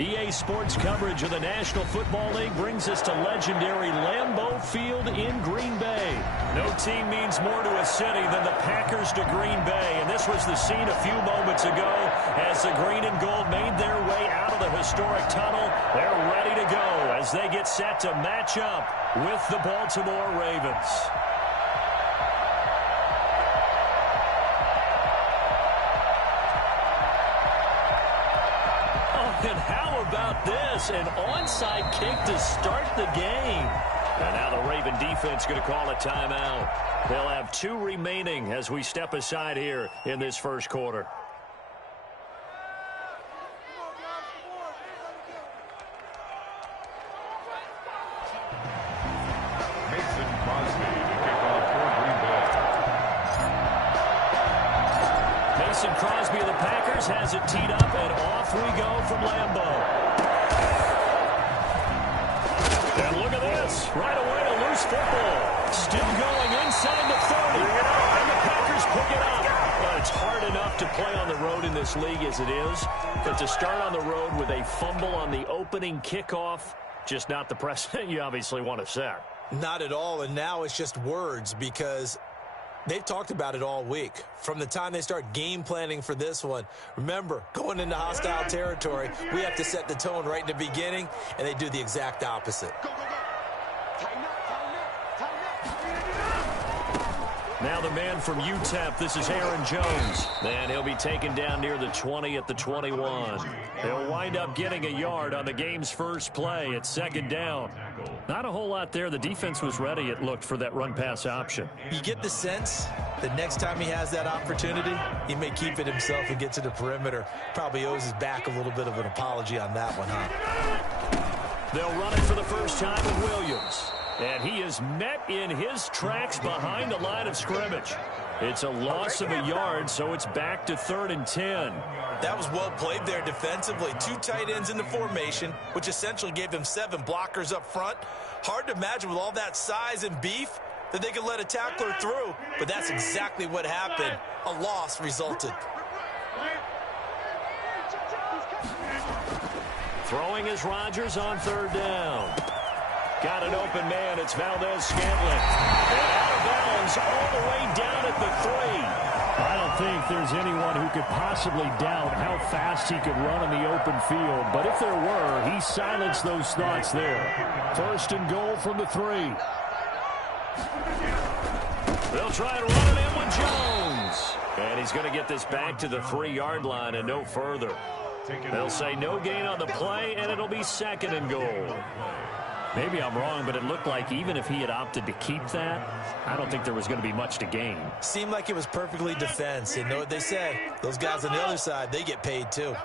EA Sports coverage of the National Football League brings us to legendary Lambeau Field in Green Bay. No team means more to a city than the Packers to Green Bay, and this was the scene a few moments ago as the green and gold made their way out of the historic tunnel. They're ready to go as they get set to match up with the Baltimore Ravens. And how about this? An onside kick to start the game. And now the Raven defense going to call a timeout. They'll have 2 remaining as we step aside here in this first quarter. Mason Crosby of the Packers has it teed up, and off we go from Lambeau. And look at this. Right away, a loose football. Still going inside the 30. And the Packers pick it up. Well, it's hard enough to play on the road in this league as it is, but to start on the road with a fumble on the opening kickoff, just not the precedent you obviously want to set. Not at all, and now it's just words because they've talked about it all week. From the time they start game planning for this one, remember, going into hostile territory, we have to set the tone right in the beginning, and they do the exact opposite. Now the man from UTEP, this is Aaron Jones. And he'll be taken down near the 20 at the 21. He'll wind up getting a yard on the game's first play. It's second down. Not a whole lot there. The defense was ready, it looked, for that run-pass option. You get the sense that next time he has that opportunity, he may keep it himself and get to the perimeter. Probably owes his back a little bit of an apology on that one, huh? They'll run it for the first time with Williams. And he is met in his tracks behind the line of scrimmage. It's a loss of a yard, so it's back to 3rd and 10. That was well played there defensively. 2 tight ends in the formation, which essentially gave them 7 blockers up front. Hard to imagine with all that size and beef that they could let a tackler through, but that's exactly what happened. A loss resulted. Throwing is Rodgers on 3rd down. Got an open man. It's Valdez-Scantling. And out of bounds all the way down at the 3. I don't think there's anyone who could possibly doubt how fast he could run in the open field. But if there were, he silenced those thoughts there. 1st and goal from the 3. They'll try and run it in with Jones. And he's going to get this back to the 3-yard line and no further. They'll say no gain on the play, and it'll be 2nd and goal. Maybe I'm wrong, but it looked like even if he had opted to keep that, I don't think there was going to be much to gain. Seemed like it was perfectly defense. And know what they say, those guys on the other side, they get paid too.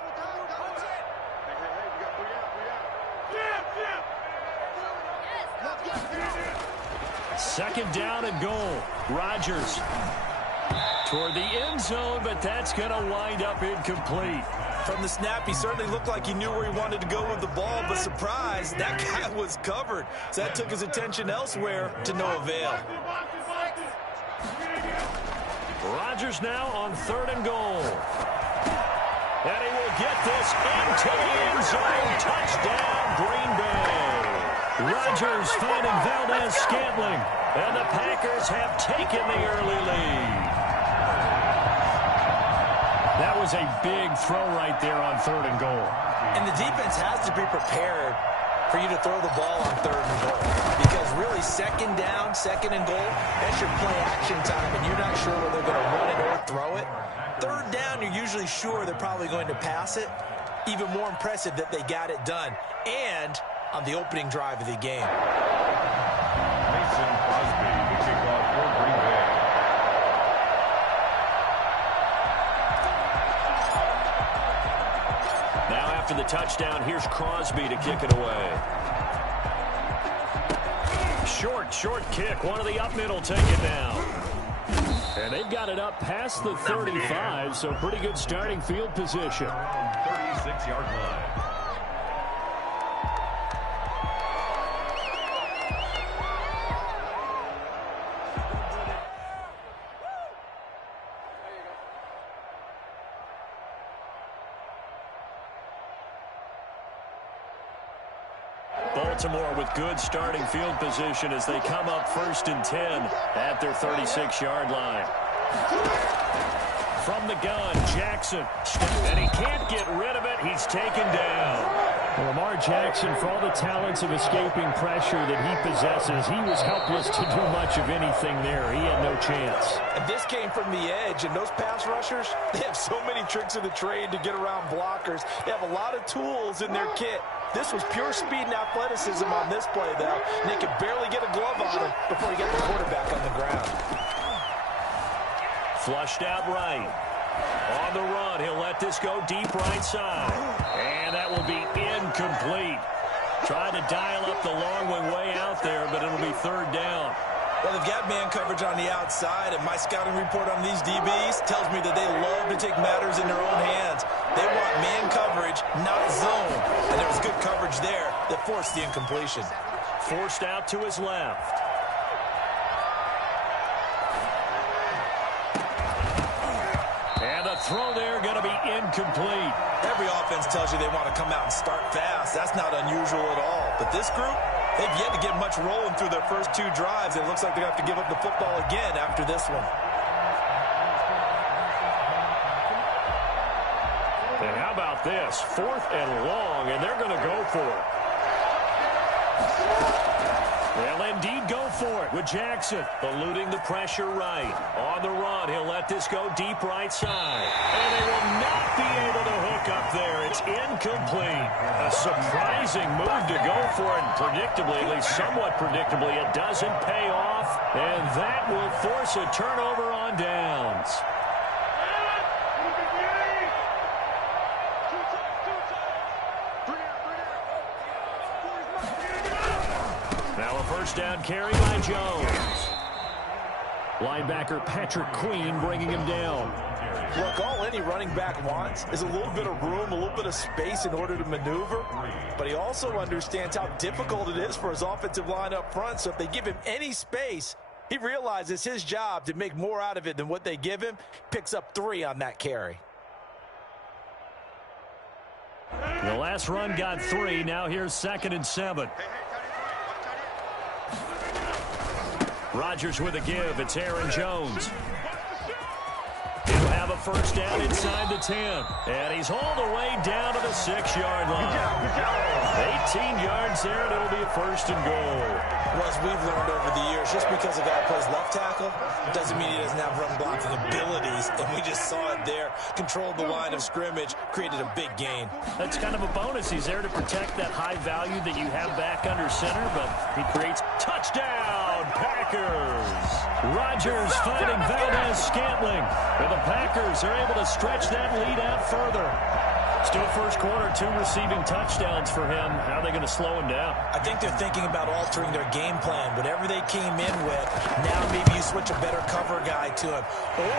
Second down and goal. Rodgers toward the end zone, but that's going to wind up incomplete. From the snap, he certainly looked like he knew where he wanted to go with the ball, but surprise, that guy was covered. So that took his attention elsewhere to no avail. Rodgers now on 3rd and goal. And he will get this into the end zone. Touchdown, Green Bay. Rodgers finding Valdez-Scantling, and the Packers have taken the early lead. That was a big throw right there on 3rd and goal. And the defense has to be prepared for you to throw the ball on 3rd and goal. Because really, 2nd down, 2nd and goal, that's your play action time, and you're not sure whether they're going to run it or throw it. 3rd down, you're usually sure they're probably going to pass it. Even more impressive that they got it done. And on the opening drive of the game. Mason Crosby, the kickoff for Green Bay. After the touchdown, here's Crosby to kick it away. Short kick. One of the up middle take it now. And they've got it up past the 35, so pretty good starting field position. 36-yard line. Baltimore with good starting field position as they come up 1st and 10 at their 36-yard line. From the gun, Jackson. And he can't get rid of it. He's taken down. Well, Lamar Jackson, for all the talents of escaping pressure that he possesses, he was helpless to do much of anything there. He had no chance. And this came from the edge, and those pass rushers, they have so many tricks of the trade to get around blockers. They have a lot of tools in their kit. This was pure speed and athleticism on this play, though. And they could barely get a glove on him before he got the quarterback on the ground. Flushed out right. On the run, he'll let this go deep right side. And that will be incomplete. Tried to dial up the long one way out there, but it'll be 3rd down. Well, they've got man coverage on the outside, and my scouting report on these DBs tells me that they love to take matters in their own hands. They want man coverage, not zone. And there was good coverage there that forced the incompletion. Forced out to his left. Throw there going to be incomplete. Every offense tells you they want to come out and start fast. That's not unusual at all. But this group, they've yet to get much rolling through their first 2 drives. It looks like they're going to have to give up the football again after this one. And how about this? 4th and long, and they're going to go for it. They'll indeed go for it with Jackson, eluding the pressure right. On the run, he'll let this go deep right side. And they will not be able to hook up there. It's incomplete. A surprising move to go for it. And predictably, at least somewhat predictably, it doesn't pay off. And that will force a turnover on downs. Now a first down carry by Jones. Linebacker Patrick Queen bringing him down. Look, all any running back wants is a little bit of room, a little bit of space in order to maneuver. But he also understands how difficult it is for his offensive line up front. So if they give him any space, he realizes his job to make more out of it than what they give him. Picks up 3 on that carry. The last run got 3. Now here's 2nd and 7. Rodgers with a give. It's Aaron Jones. He'll have a first down inside the 10. And he's hauled away down to the 6-yard line. 18 yards there, and it'll be a 1st and goal. Well, as we've learned over the years, just because a guy plays left tackle doesn't mean he doesn't have run blocking abilities. And we just saw it there. Controlled the line of scrimmage, created a big gain. That's kind of a bonus. He's there to protect that high value that you have back under center, but he creates touchdown, Packers. Rodgers finding Valdez-Scantling. And the Packers are able to stretch that lead out further. Still first quarter, 2 receiving touchdowns for him. How are they going to slow him down? I think they're thinking about altering their game plan. Whatever they came in with, now maybe you switch a better cover guy to him. Or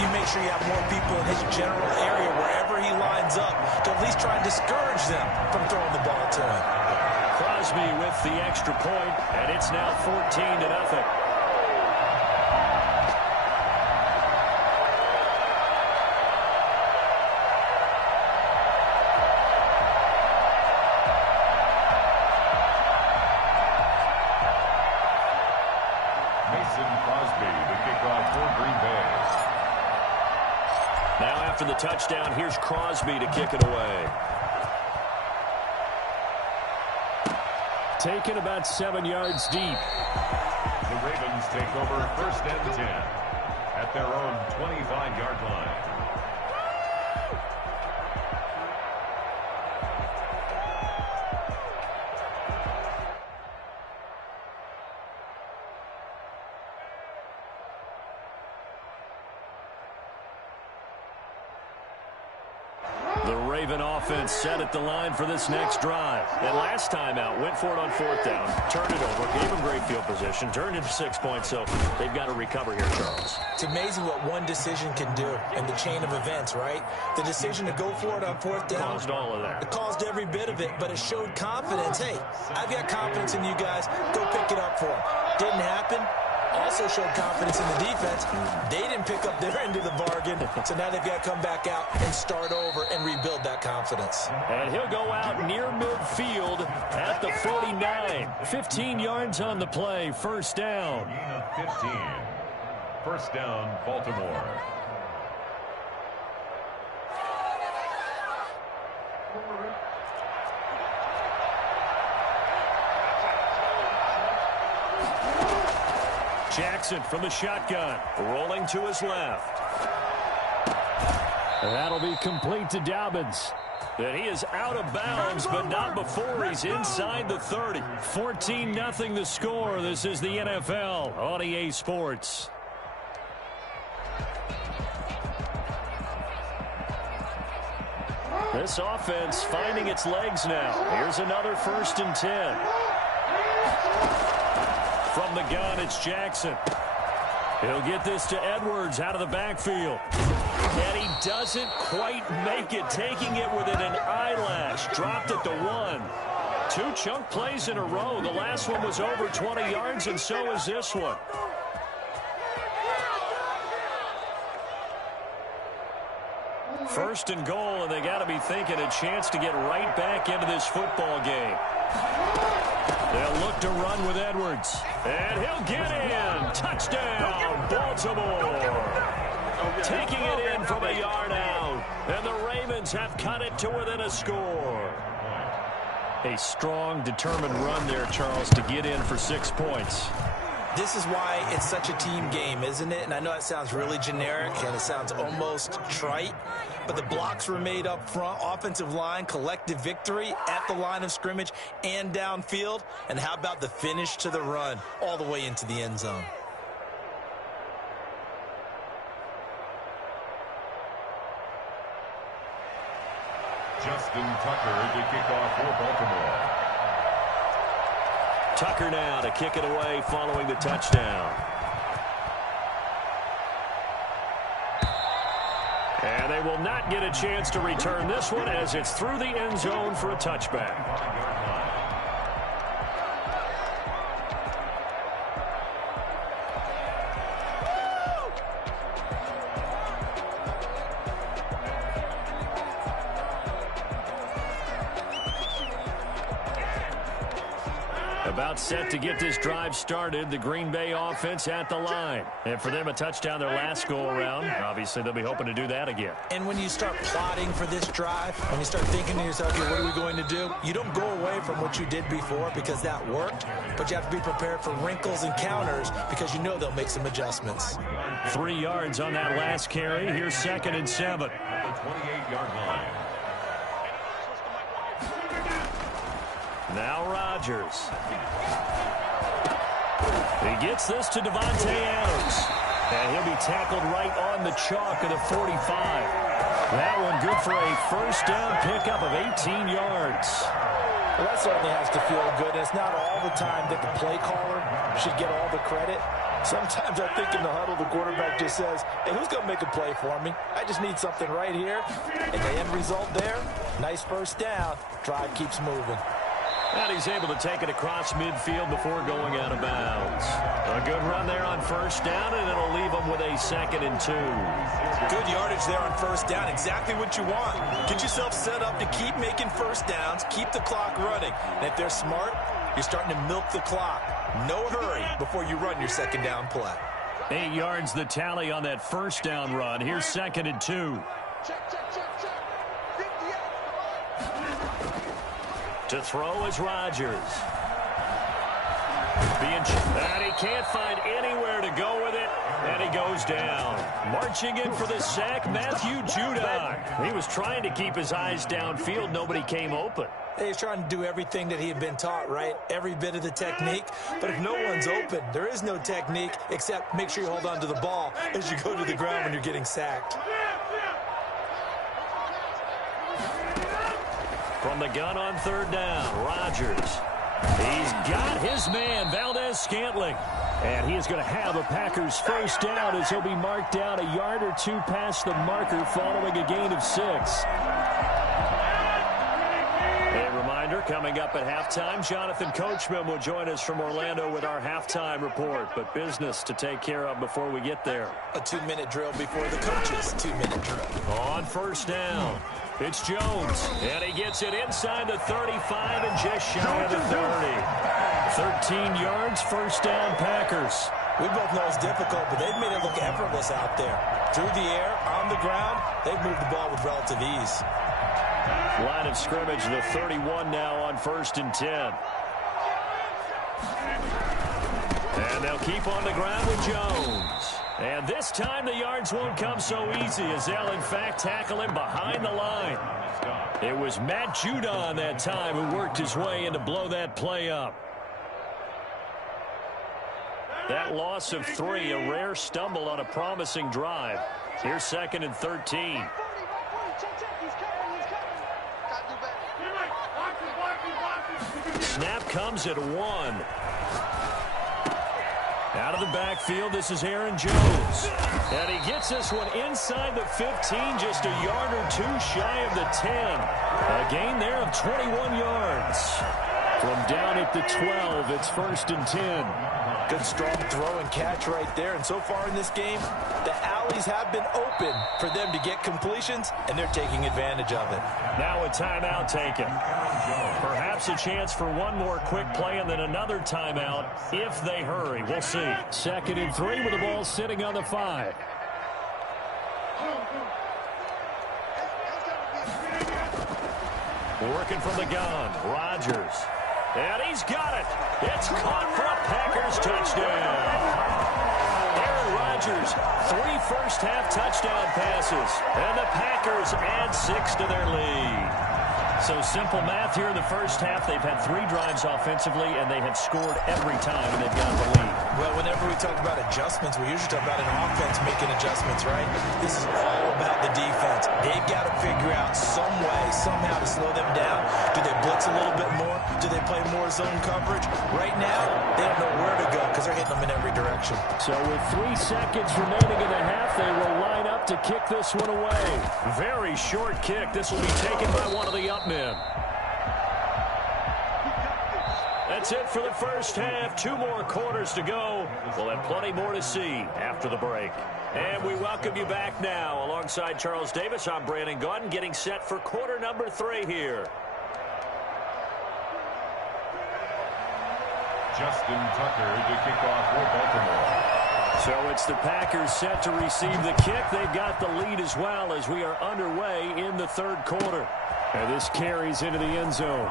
you make sure you have more people in his general area wherever he lines up to at least try and discourage them from throwing the ball to him. Crosby with the extra point, and it's now 14-0. After the touchdown, here's Crosby to kick it away. Taken about 7 yards deep. The Ravens take over 1st and 10 at their own 25-yard line. The Raven offense set at the line for this next drive. And last time out, went for it on 4th down, turned it over, gave them great field position, turned into 6 points, so they've got to recover here, Charles. It's amazing what one decision can do in the chain of events, right? The decision to go for it on 4th down. Caused all of that. It caused every bit of it, but it showed confidence. Hey, I've got confidence in you guys. Go pick it up for them. Didn't happen. Also showed confidence in the defense. They didn't pick up their end of the bargain, so now they've got to come back out and start over and rebuild that confidence. And he'll go out near midfield at the 40. 15 yards on the play, first down. Gain of 15. First down, Baltimore. Jackson from the shotgun, rolling to his left. That'll be complete to Dobbins. And he is out of bounds, but not before he's inside the 30. 14-0 the score. This is the NFL on EA Sports. This offense finding its legs now. Here's another 1st and 10. From the gun, it's Jackson. He'll get this to Edwards out of the backfield. And he doesn't quite make it, taking it within an eyelash. Dropped at the 1. 2 chunk plays in a row. The last one was over 20 yards, and so is this one. First and goal, and they got to be thinking a chance to get right back into this football game. They'll look to run with Edwards. And he'll get in. Touchdown, Baltimore. Taking it in from a yard out. And the Ravens have cut it to within a score. A strong, determined run there, Charles, to get in for 6 points. This is why it's such a team game, isn't it? And I know it sounds really generic and it sounds almost trite, but the blocks were made up front, offensive line, collective victory at the line of scrimmage and downfield. And how about the finish to the run all the way into the end zone? Justin Tucker to kick off for Baltimore. Tucker now to kick it away following the touchdown. And they will not get a chance to return this one as it's through the end zone for a touchback. About set to get this drive started. The Green Bay offense at the line. And for them, a touchdown their last go-around. Obviously, they'll be hoping to do that again. And when you start plotting for this drive, when you start thinking to yourself, okay, what are we going to do? You don't go away from what you did before because that worked, but you have to be prepared for wrinkles and counters because you know they'll make some adjustments. 3 yards on that last carry. Here's 2nd and 7. At the 28-yard line. Now Rodgers. He gets this to Devontae Adams. And he'll be tackled right on the chalk of the 45. That one good for a first down pickup of 18 yards. Well, that certainly has to feel good. And it's not all the time that the play caller should get all the credit. Sometimes I think in the huddle, the quarterback just says, hey, who's going to make a play for me? I just need something right here. And the end result there, nice first down. Drive keeps moving. And he's able to take it across midfield before going out of bounds. A good run there on first down, and it'll leave them with a 2nd and 2. Good yardage there on first down. Exactly what you want. Get yourself set up to keep making first downs, keep the clock running. And if they're smart, you're starting to milk the clock. No hurry before you run your 2nd down play. 8 yards the tally on that first down run. Here's 2nd and 2. To throw is Rodgers. And he can't find anywhere to go with it. And he goes down. Marching in for the sack, Matthew Judon. He was trying to keep his eyes downfield. Nobody came open. He's trying to do everything that he had been taught, right? Every bit of the technique. But if no one's open, there is no technique except make sure you hold on to the ball as you go to the ground when you're getting sacked. From the gun on 3rd down, Rodgers. He's got his man, Valdez-Scantling. And he is going to have a Packers first down as he'll be marked down a yard or 2 past the marker following a gain of 6. A reminder, coming up at halftime, Jonathan Coachman will join us from Orlando with our halftime report. But business to take care of before we get there. A 2-minute drill before the coach's 2-minute drill. On first down. It's Jones, and he gets it inside the 35 and just shy of the 30. 13 yards, first down, Packers. We both know it's difficult, but they've made it look effortless out there. Through the air, on the ground, they've moved the ball with relative ease. Line of scrimmage, the 31 now on 1st and 10. And they'll keep on the ground with Jones. And this time the yards won't come so easy as they'll, in fact, tackle him behind the line. It was Matt Judon that time who worked his way in to blow that play up. That loss of 3, a rare stumble on a promising drive. Here's 2nd and 13. Snap comes at 1. Out of the backfield, this is Aaron Jones. And he gets this one inside the 15, just a yard or 2 shy of the 10. A gain there of 21 yards. From down at the 12, it's 1st and 10. Good strong throw and catch right there. And so far in this game, the alleys have been open for them to get completions, and they're taking advantage of it. Now a timeout taken. Perhaps a chance for one more quick play and then another timeout if they hurry. We'll see. 2nd and 3 with the ball sitting on the 5. Working from the gun, Rodgers. And he's got it. It's caught for a Packers touchdown. Aaron Rodgers, 3 first-half touchdown passes. And the Packers add 6 to their lead. So simple math here in the first half. They've had 3 drives offensively, and they have scored every time, and they've got the lead. Well, whenever we talk about adjustments, we usually talk about an offense making adjustments, right? This is all about the defense. They've got to figure out some way, somehow to slow them down. Do they blitz a little bit more? Do they play more zone coverage? Right now, they don't know where to go because they're hitting them in every direction. So with 3 seconds remaining in the half, they will line up to kick this one away. Very short kick. This will be taken by one of the up men. That's it for the first half. 2 more quarters to go. We'll have plenty more to see after the break. And we welcome you back now. Alongside Charles Davis, I'm Brandon Gaudin, getting set for quarter number 3 here. Justin Tucker to kick off for Baltimore. So it's the Packers set to receive the kick. They've got the lead as well as we are underway in the 3rd quarter. And this carries into the end zone.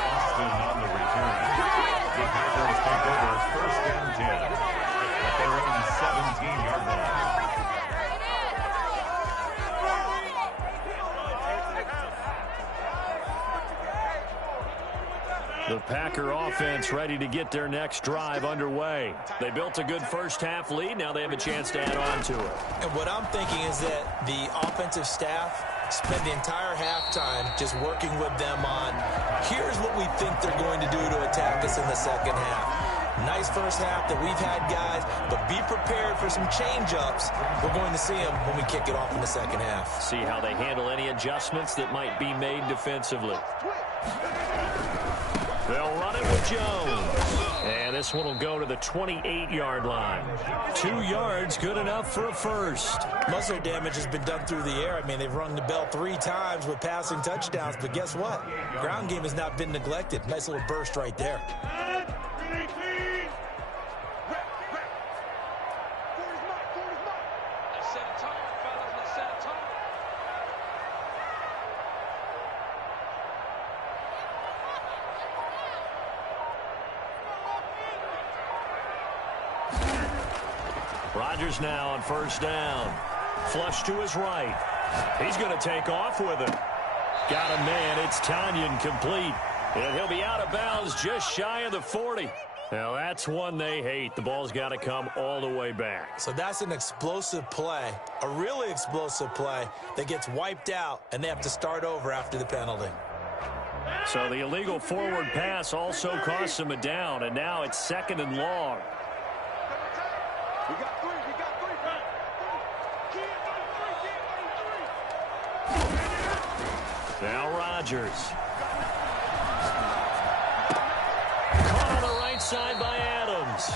Austin on the return. The Packers take over 1st and 10 at their own 17-yard line. The Packer offense ready to get their next drive underway. They built a good first-half lead. Now they have a chance to add on to it. And what I'm thinking is that the offensive staff spend the entire halftime just working with them on, here's what we think they're going to do to attack us in the second half. Nice first half that we've had, guys, but be prepared for some change-ups. We're going to see them when we kick it off in the second half. See how they handle any adjustments that might be made defensively. They'll run it with Jones. And this one will go to the 28-yard line. 2 yards, good enough for a first. Muscle damage has been done through the air. I mean, they've rung the bell 3 times with passing touchdowns, but guess what? Ground game has not been neglected. Nice little burst right there. Rodgers now on 1st down. Flush to his right. He's going to take off with it. Got a man. It's Tanyan complete. And he'll be out of bounds just shy of the 40. Now that's one they hate. The ball's got to come all the way back. So that's an explosive play, a really explosive play that gets wiped out, and they have to start over after the penalty. So the illegal forward pass also costs him a down, and now it's 2nd and long. Now Rodgers. Caught on the right side by Adams.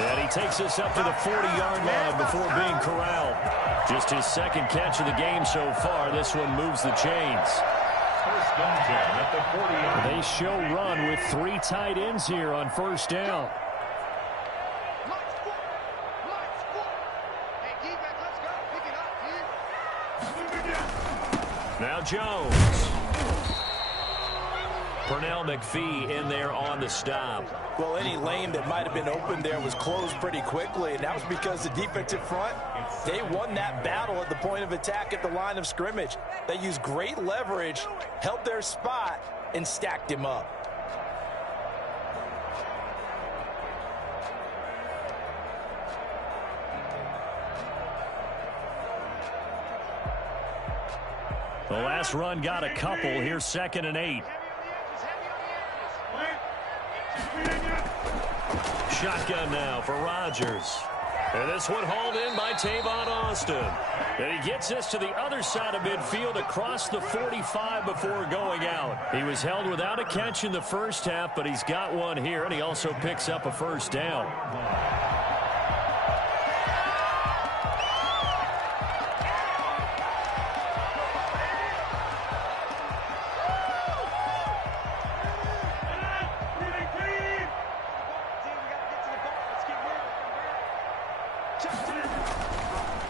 And he takes us up to the 40-yard line before being corralled. Just his 2nd catch of the game so far. This one moves the chains. 1st and 10 at the 48. They show run with 3 tight ends here on first down. Now Jones. Pernell McPhee in there on the stop. Well, any lane that might have been open there was closed pretty quickly, and that was because the defensive front, they won that battle at the point of attack at the line of scrimmage. They used great leverage, held their spot, and stacked him up. The last run got a couple. Here's 2nd and 8. Shotgun now for Rodgers. And this one hauled in by Tavon Austin. And he gets this to the other side of midfield across the 45 before going out. He was held without a catch in the first half, but he's got one here, and he also picks up a first down.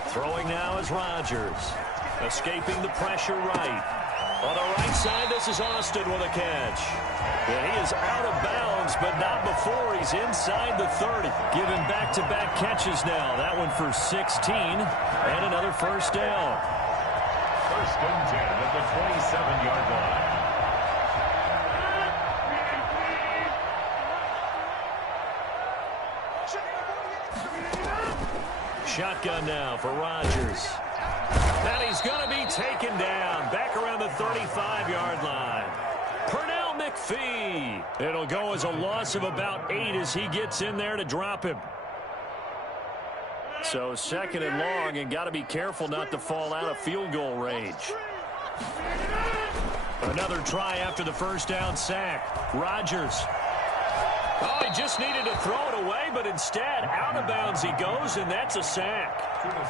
Throwing now is Rodgers. Escaping the pressure right. On the right side, this is Austin with a catch. And he is out of bounds, but not before he's inside the 30. Given back-to-back catches now. That one for 16 and another first down. First and 10 at the 27-yard line. Shotgun now for Rodgers. And he's going to be taken down back around the 35-yard line. Pernell McPhee. It'll go as a loss of about 8 as he gets in there to drop him. So 2nd and long, and got to be careful not to fall out of field goal range. Another try after the first down sack. Rodgers. Oh, he just needed to throw it away, but instead, out of bounds he goes, and that's a sack.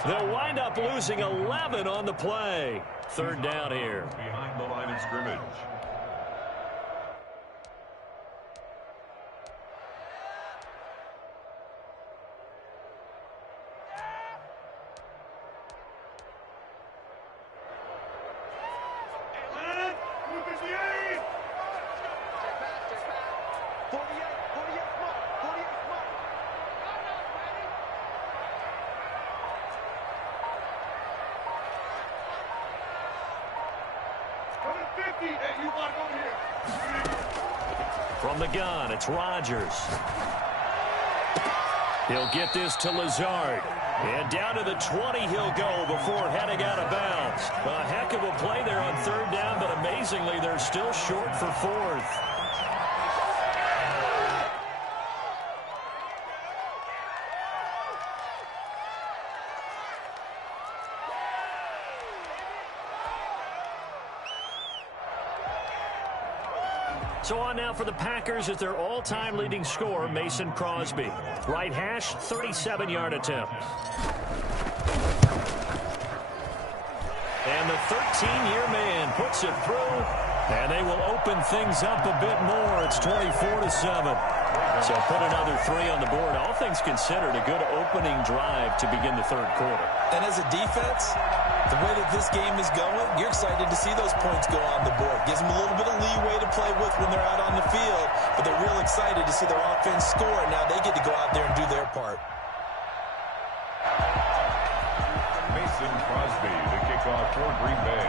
They'll wind up losing 11 on the play. 3rd down here. Behind the line of scrimmage. From the gun, it's Rodgers. He'll get this to Lazard. And down to the 20 he'll go before heading out of bounds. A heck of a play there on 3rd down, but amazingly, they're still short for 4th. So on now for the Packers is their all-time leading scorer, Mason Crosby. Right hash, 37-yard attempt. And the 13-year man puts it through, and they will open things up a bit more. It's 24-7. So put another 3 on the board. All things considered, a good opening drive to begin the 3rd quarter. And as a defense, the way that this game is going, you're excited to see those points go on the board. Gives them a little bit of leeway to play with when they're out on the field, but they're real excited to see their offense score. Now they get to go out there and do their part. Mason Crosby, the kickoff for Green Bay.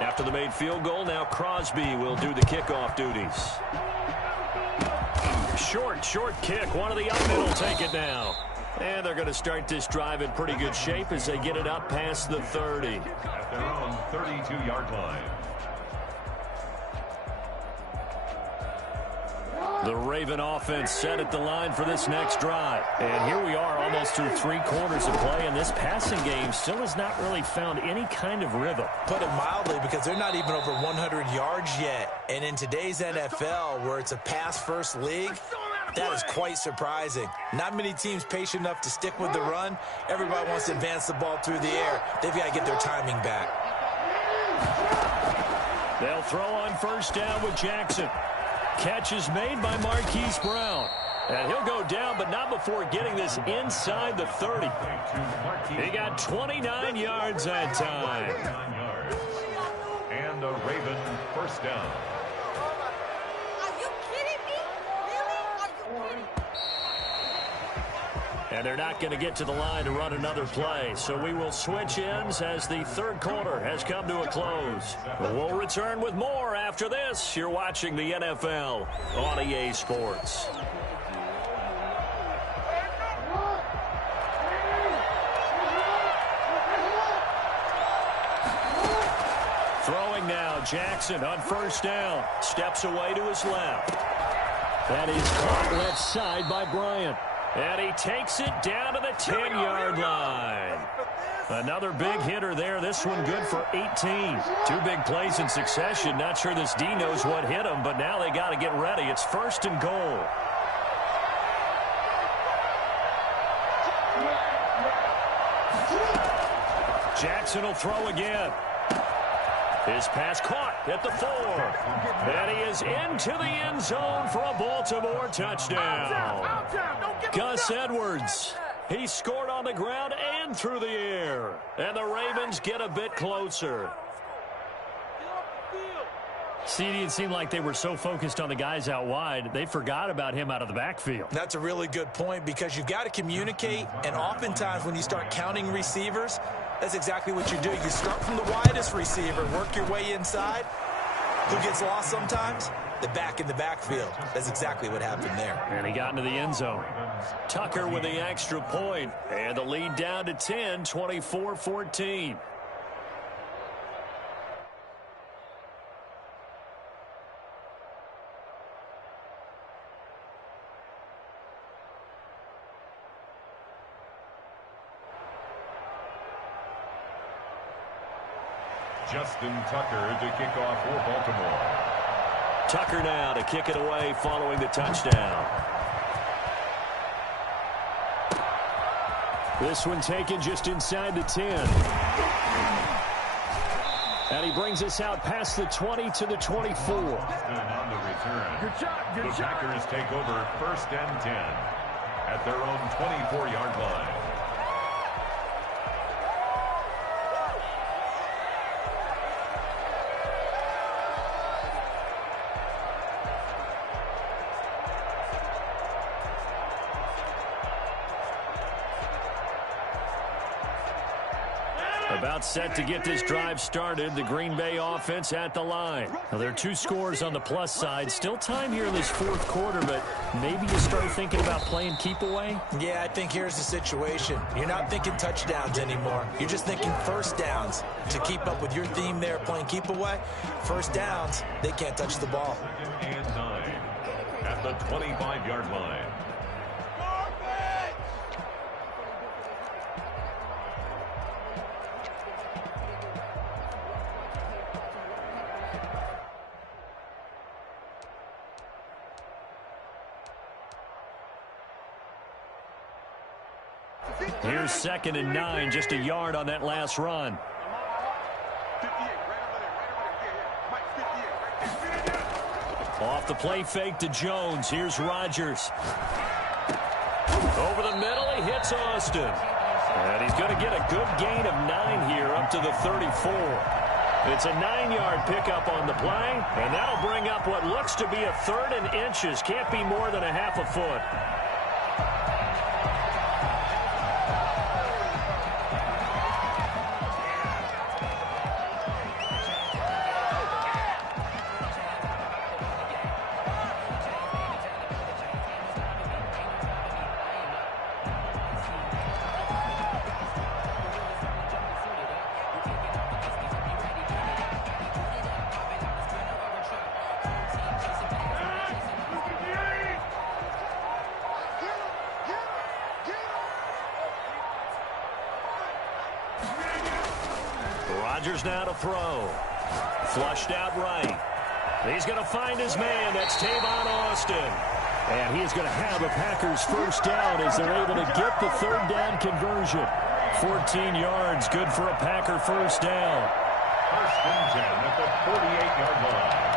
After the made field goal, now Crosby will do the kickoff duties. Short kick. One of the up middle take it now. And they're going to start this drive in pretty good shape as they get it up past the 30. At their own 32-yard line. The Raven offense set at the line for this next drive. And here we are almost through 3 quarters of play, and this passing game still has not really found any kind of rhythm. Put it mildly, because they're not even over 100 yards yet. And in today's NFL, where it's a pass-first league, That is quite surprising. Not many teams patient enough to stick with the run. Everybody wants to advance the ball through the air. They've got to get their timing back. They'll throw on first down with Jackson. Catch is made by Marquise Brown. And he'll go down, but not before getting this inside the 30. He got 29 yards that time. And a Raven first down. Are you kidding me? Really? Are you kidding? And they're not going to get to the line to run another play. So we will switch ends as the third quarter has come to a close. We'll return with more after this. You're watching the NFL on EA Sports. Throwing now, Jackson on first down. Steps away to his left. That is caught left side by Bryant. And he takes it down to the 10-yard line. Another big hitter there. This one good for 18. Two big plays in succession. Not sure this D knows what hit him, but now they got to get ready. It's first and goal. Jackson will throw again. His pass caught at the 4. And he is into the end zone for a Baltimore touchdown. Gus Edwards. He scored on the ground and through the air. And the Ravens get a bit closer. CD, it seemed like they were so focused on the guys out wide, they forgot about him out of the backfield. That's a really good point because you've got to communicate, and oftentimes when you start counting receivers, that's exactly what you do. You start from the widest receiver, work your way inside. Who gets lost sometimes? The back in the backfield. That's exactly what happened there. And he got into the end zone. Tucker with the extra point, and the lead down to 10, 24-14. Justin Tucker to kick off for Baltimore. Tucker now to kick it away following the touchdown. This one taken just inside the 10. And he brings us out past the 20 to the 24. On the return. Good shot. Good the shot. Packers take over first and 10 at their own 24-yard line. About set to get this drive started. The Green Bay offense at the line. Now, there are two scores on the plus side. Still time here in this fourth quarter, but maybe you start thinking about playing keep away? Yeah, I think here's the situation. You're not thinking touchdowns anymore. You're just thinking first downs. To keep up with your theme there, playing keep away, first downs, they can't touch the ball. Second and 9 at the 25-yard line. Here's second and 9, just a yard on that last run. Off the play fake to Jones. Here's Rodgers. Over the middle, he hits Austin. And he's going to get a good gain of 9 here up to the 34. It's a 9-yard pickup on the play, and that'll bring up what looks to be a third and inches. Can't be more than a half a foot. Rodgers now to throw. Flushed out right. He's going to find his man. That's Tavon Austin. And he is going to have a Packers first down as they're able to get the third down conversion. 14 yards, good for a Packer first down. First and 10 at the 48-yard line.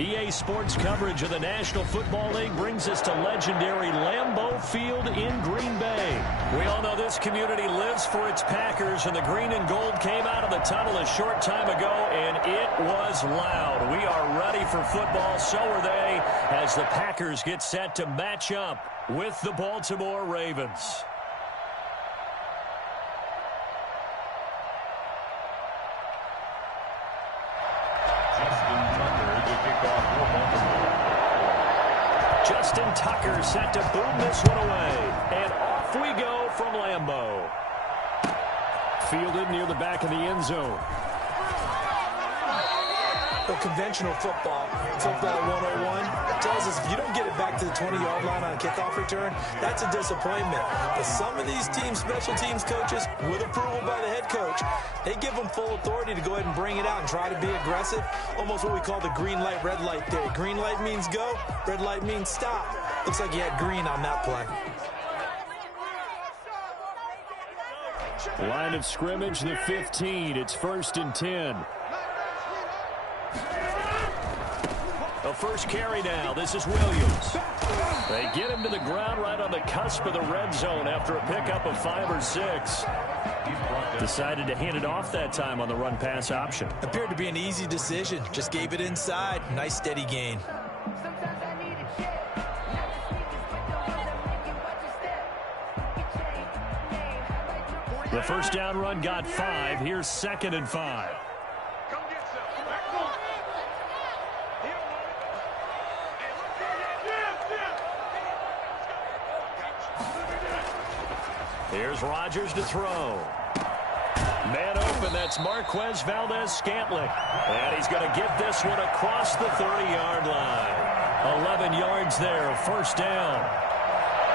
EA Sports coverage of the National Football League brings us to legendary Lambeau Field in Green Bay. We all know this community lives for its Packers, and the green and gold came out of the tunnel a short time ago, and it was loud. We are ready for football, so are they, as the Packers get set to match up with the Baltimore Ravens. Justin Tucker set to boom this one away. And off we go from Lambeau. Fielded near the back of the end zone. The conventional football 101, tells us if you don't get it back to the 20-yard line on a kickoff return, that's a disappointment. But some of these teams, special teams coaches, with approval by the head coach, they give them full authority to go ahead and bring it out and try to be aggressive. Almost what we call the green light, red light theory. Green light means go, red light means stop. Looks like you had green on that play. Line of scrimmage, the 15. It's 1st and 10. A first carry now. This is Williams. They get him to the ground right on the cusp of the red zone after a pickup of 5 or 6. Decided to hand it off that time on the run-pass option. Appeared to be an easy decision. Just gave it inside. Nice steady gain. The first down run got 5. Here's 2nd and 5. Here's Rodgers to throw. Man open, that's Marquez Valdez-Scantling. And he's going to get this one across the 30-yard line. 11 yards there, first down.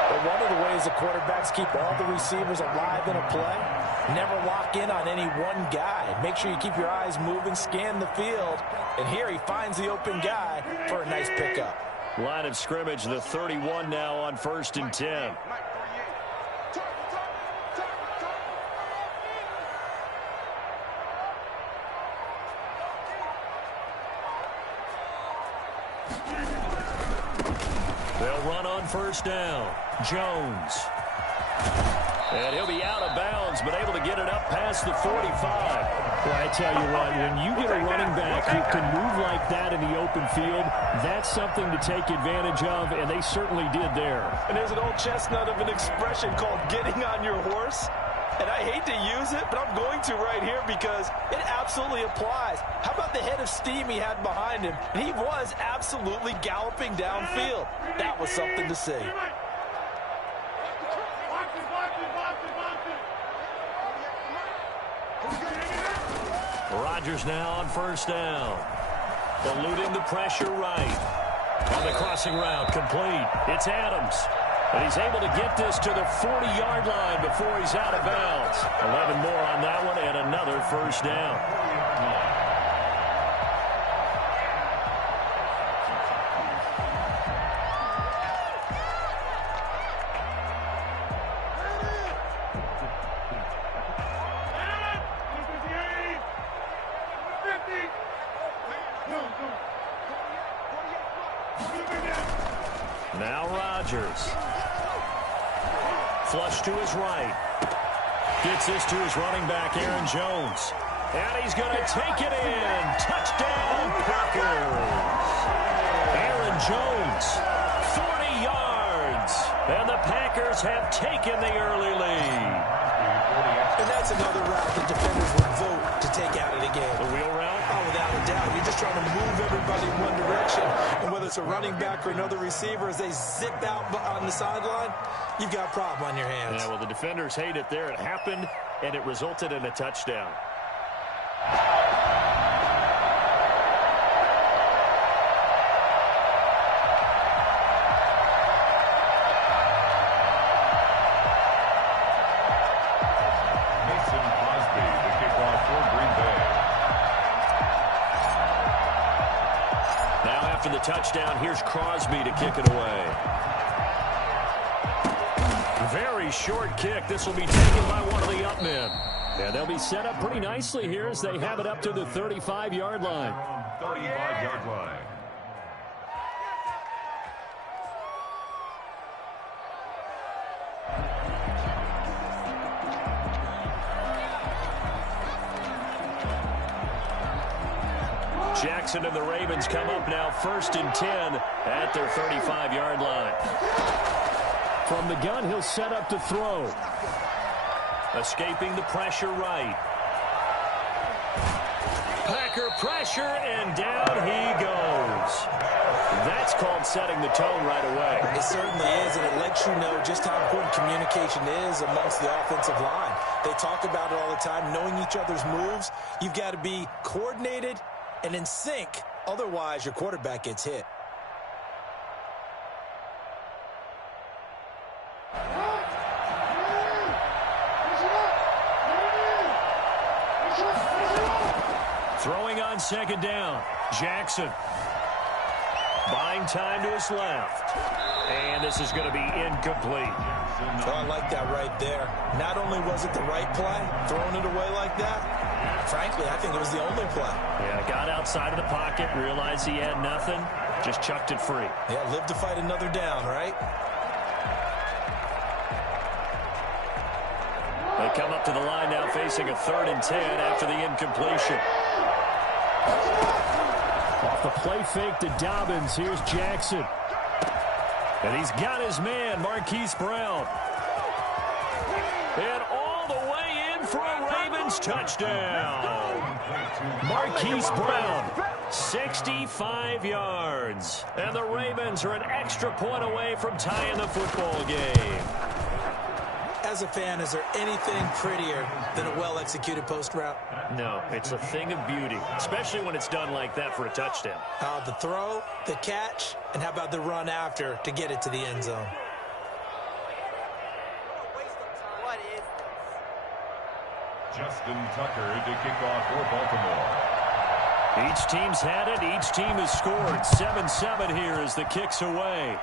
But one of the ways the quarterbacks keep all the receivers alive in a play, never lock in on any one guy. Make sure you keep your eyes moving, scan the field. And here he finds the open guy for a nice pickup. Line of scrimmage, the 31 now on 1st and 10. They'll run on first down. Jones. And he'll be out of bounds, but able to get it up past the 45. Well, I tell you what, when you get a running back who can move like that in the open field, that's something to take advantage of, and they certainly did there. And there's an old chestnut of an expression called getting on your horse. And I hate to use it, but I'm going to right here because it absolutely applies. How about the head of steam he had behind him? And he was absolutely galloping downfield. That was something to see. Rodgers now on first down. Eluding the pressure right. On the crossing route, complete. It's Adams. And he's able to get this to the 40-yard line before he's out of bounds. 11 more on that one and another first down. Now Rodgers. Flush to his right. Gets this to his running back, Aaron Jones. And he's going to take it in. Touchdown, Packers. Aaron Jones, 40 yards. And the Packers have taken the early lead. And that's another route the defenders would vote to take out of the game. The wheel route? Oh, without a doubt. You're just trying to move everybody in one direction. And whether it's a running back or another receiver, as they zip out on the sideline, you've got a problem on your hands. Yeah, well, the defenders hate it there. It happened, and it resulted in a touchdown. After the touchdown, here's Crosby to kick it away. Very short kick. This will be taken by one of the up men. And they'll be set up pretty nicely here as they have it up to the 35-yard line. 35-yard line. Jackson and the Ravens come up now 1st and 10 at their 35-yard line. From the gun, he'll set up to throw. Escaping the pressure right. Packer pressure, and down he goes. That's called setting the tone right away. It certainly is, and it lets you know just how important communication is amongst the offensive line. They talk about it all the time, knowing each other's moves. You've got to be coordinated and in sync. Otherwise, your quarterback gets hit. Throwing on 2nd down. Jackson. Buying time to his left. And this is going to be incomplete. Oh, I like that right there. Not only was it the right play, throwing it away like that, frankly, I think it was the only play. Yeah, got outside of the pocket, realized he had nothing, just chucked it free. Yeah, live to fight another down, right? They come up to the line now facing a 3rd and 10 after the incompletion. Off the play fake to Dobbins, here's Jackson. And he's got his man, Marquise Brown. And all the way in for a Ravens touchdown. Marquise Brown, 65 yards. And the Ravens are an extra point away from tying the football game. As a fan, is there anything prettier than a well-executed post route? No, it's a thing of beauty, especially when it's done like that for a touchdown. The throw, the catch, and how about the run after to get it to the end zone? What is Justin Tucker to kick off for Baltimore. Each team's had it. Each team has scored. 7-7 here as the kick's away.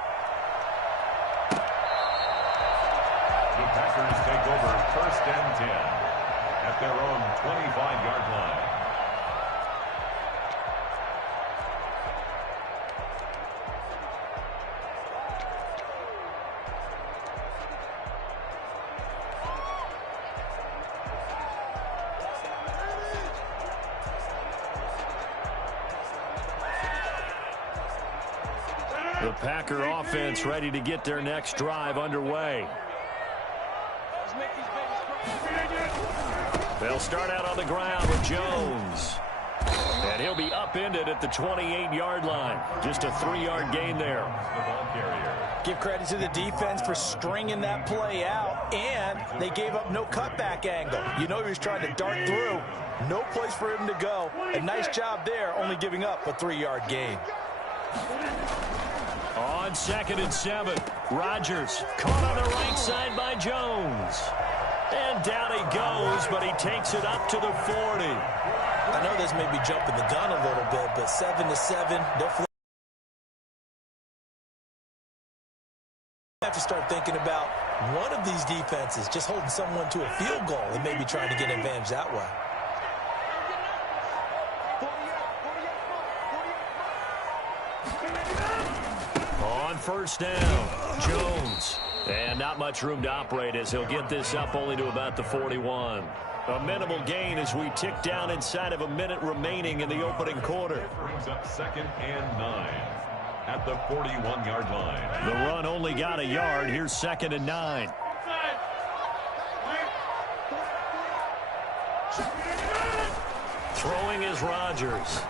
The Packers take over 1st and 10 at their own 25-yard line. The Packer offense ready to get their next drive underway. They'll start out on the ground with Jones. And he'll be upended at the 28-yard line. Just a 3-yard gain there. The ball carrier. Give credit to the defense for stringing that play out, and they gave up no cutback angle. You know he was trying to dart through. No place for him to go. A nice job there, only giving up a 3-yard gain. On 2nd and 7, Rodgers caught on the right side by Jones. And down he goes, but he takes it up to the 40. I know this may be jumping the gun a little bit, but 7-7, definitely have to start thinking about one of these defenses just holding someone to a field goal and maybe trying to get an advantage that way. On 1st down, Jones. And not much room to operate as he'll get this up only to about the 41. A minimal gain as we tick down inside of a minute remaining in the opening quarter. Brings up 2nd and 9 at the 41-yard line. The run only got a yard. Here's 2nd and 9. Throwing is Rodgers.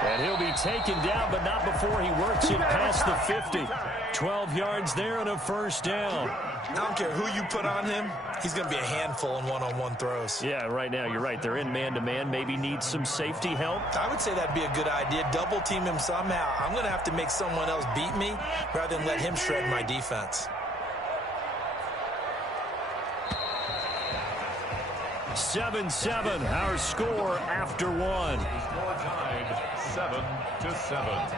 And he'll be taken down, but not before he works it past the 50. 12 yards there and a 1st down. I don't care who you put on him, he's going to be a handful in one-on-one throws. Yeah, right now, you're right. They're in man-to-man. Maybe needs some safety help. I would say that'd be a good idea. Double team him somehow. I'm going to have to make someone else beat me rather than let him shred my defense. 7-7, our score after one. Score tied 7-7.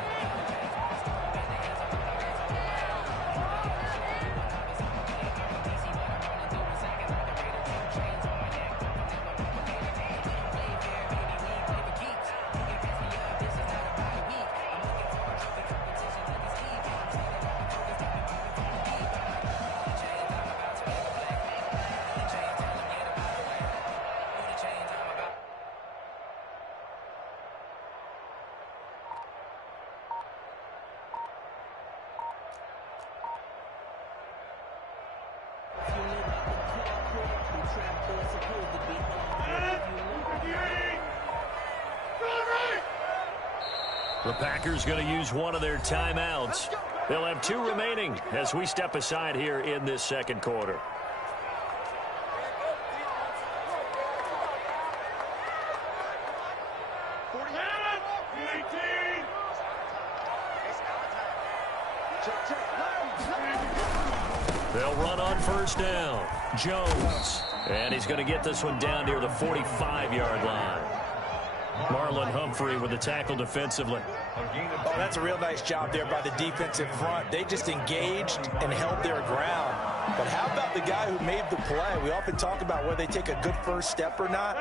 The Packers going to use one of their timeouts. They'll have 2 remaining as we step aside here in this second quarter. They'll run on first down. Jones. And he's going to get this one down near the 45-yard line. Marlon Humphrey with the tackle defensively. Oh, that's a real nice job there by the defensive front. They just engaged and held their ground. But how about the guy who made the play? We often talk about whether they take a good first step or not.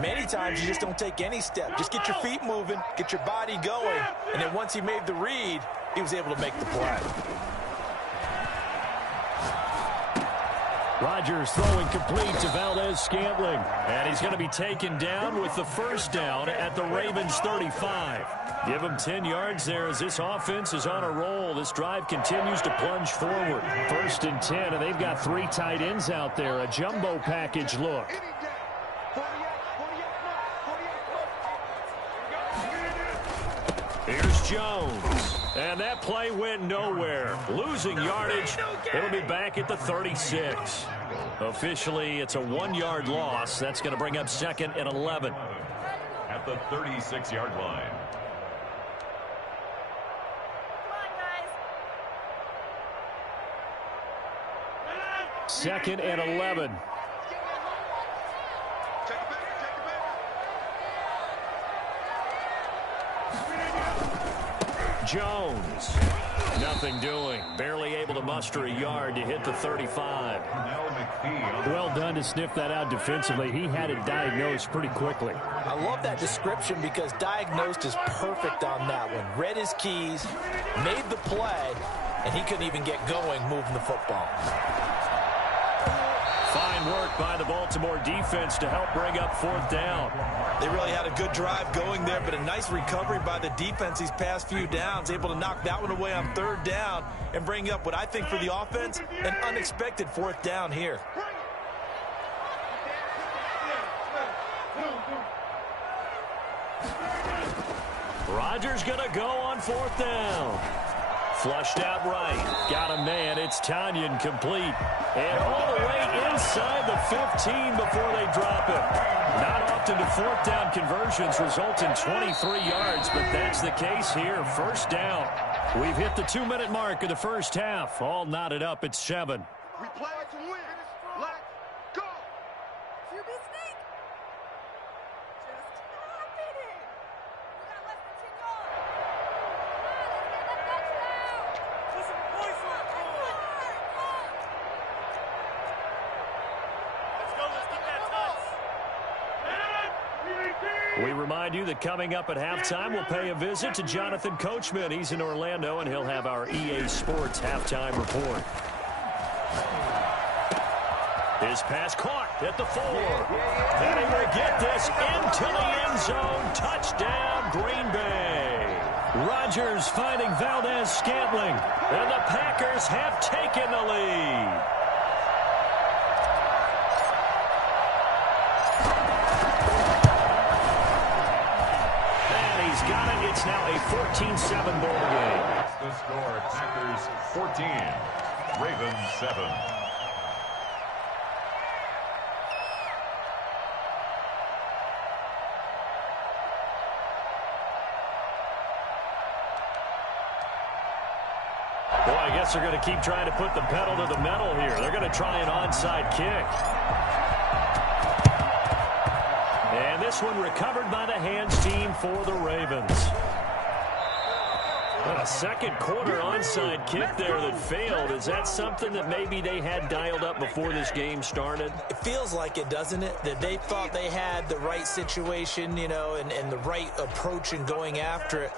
Many times you just don't take any step. Just get your feet moving, get your body going, and then once he made the read, he was able to make the play. Rodgers throwing complete to Valdez-Scantling. And he's going to be taken down with the first down at the Ravens 35. Give him 10 yards there as this offense is on a roll. This drive continues to plunge forward. 1st and 10, and they've got 3 tight ends out there. A jumbo package look. Here's Jones. And that play went nowhere. Losing yardage. It'll be back at the 36. Officially, it's a 1-yard loss. That's going to bring up 2nd and 11. At the 36-yard line. Second and 11. Jones. Nothing doing. Barely able to muster a yard to hit the 35. Well done to sniff that out defensively. He had it diagnosed pretty quickly. I love that description because diagnosed is perfect on that one. Read his keys, made the play, and he couldn't even get going moving the football. Fine work by the Baltimore defense to help bring up 4th down. They really had a good drive going there, but a nice recovery by the defense these past few downs, able to knock that one away on 3rd down and bring up what I think for the offense, an unexpected 4th down here. Rodgers going to go on 4th down. Flushed out right. Got a man. It's Tanyan complete. And all the way inside the 15 before they drop it. Not often do 4th down conversions result in 23 yards, but that's the case here. 1st down. We've hit the 2-minute mark of the first half. All knotted up at 7. We play to win. Let's go. QB sneak. Just tap it in. We got less than 10 yards. Let's get that touchdown. Put some points on the board. Let's go. Let's get that touch. We remind you that coming up at halftime, we'll pay a visit to Jonathan Coachman. He's in Orlando, and he'll have our EA Sports halftime report. His pass caught at the 4. And he will get this into the end zone. Touchdown, Green Bay. Rodgers finding Valdez-Scantling. And the Packers have taken the lead. And he's got it. It's now a 14-7 ball game. That's the score. Packers 14. Ravens 7. Boy, I guess they're going to keep trying to put the pedal to the metal here. They're going to try an onside kick. And this one recovered by the hands team for the Ravens. A second quarter onside kick there that failed. Is that something that maybe they had dialed up before this game started? It feels like it, doesn't it? That they thought they had the right situation, you know, and the right approach in going after it.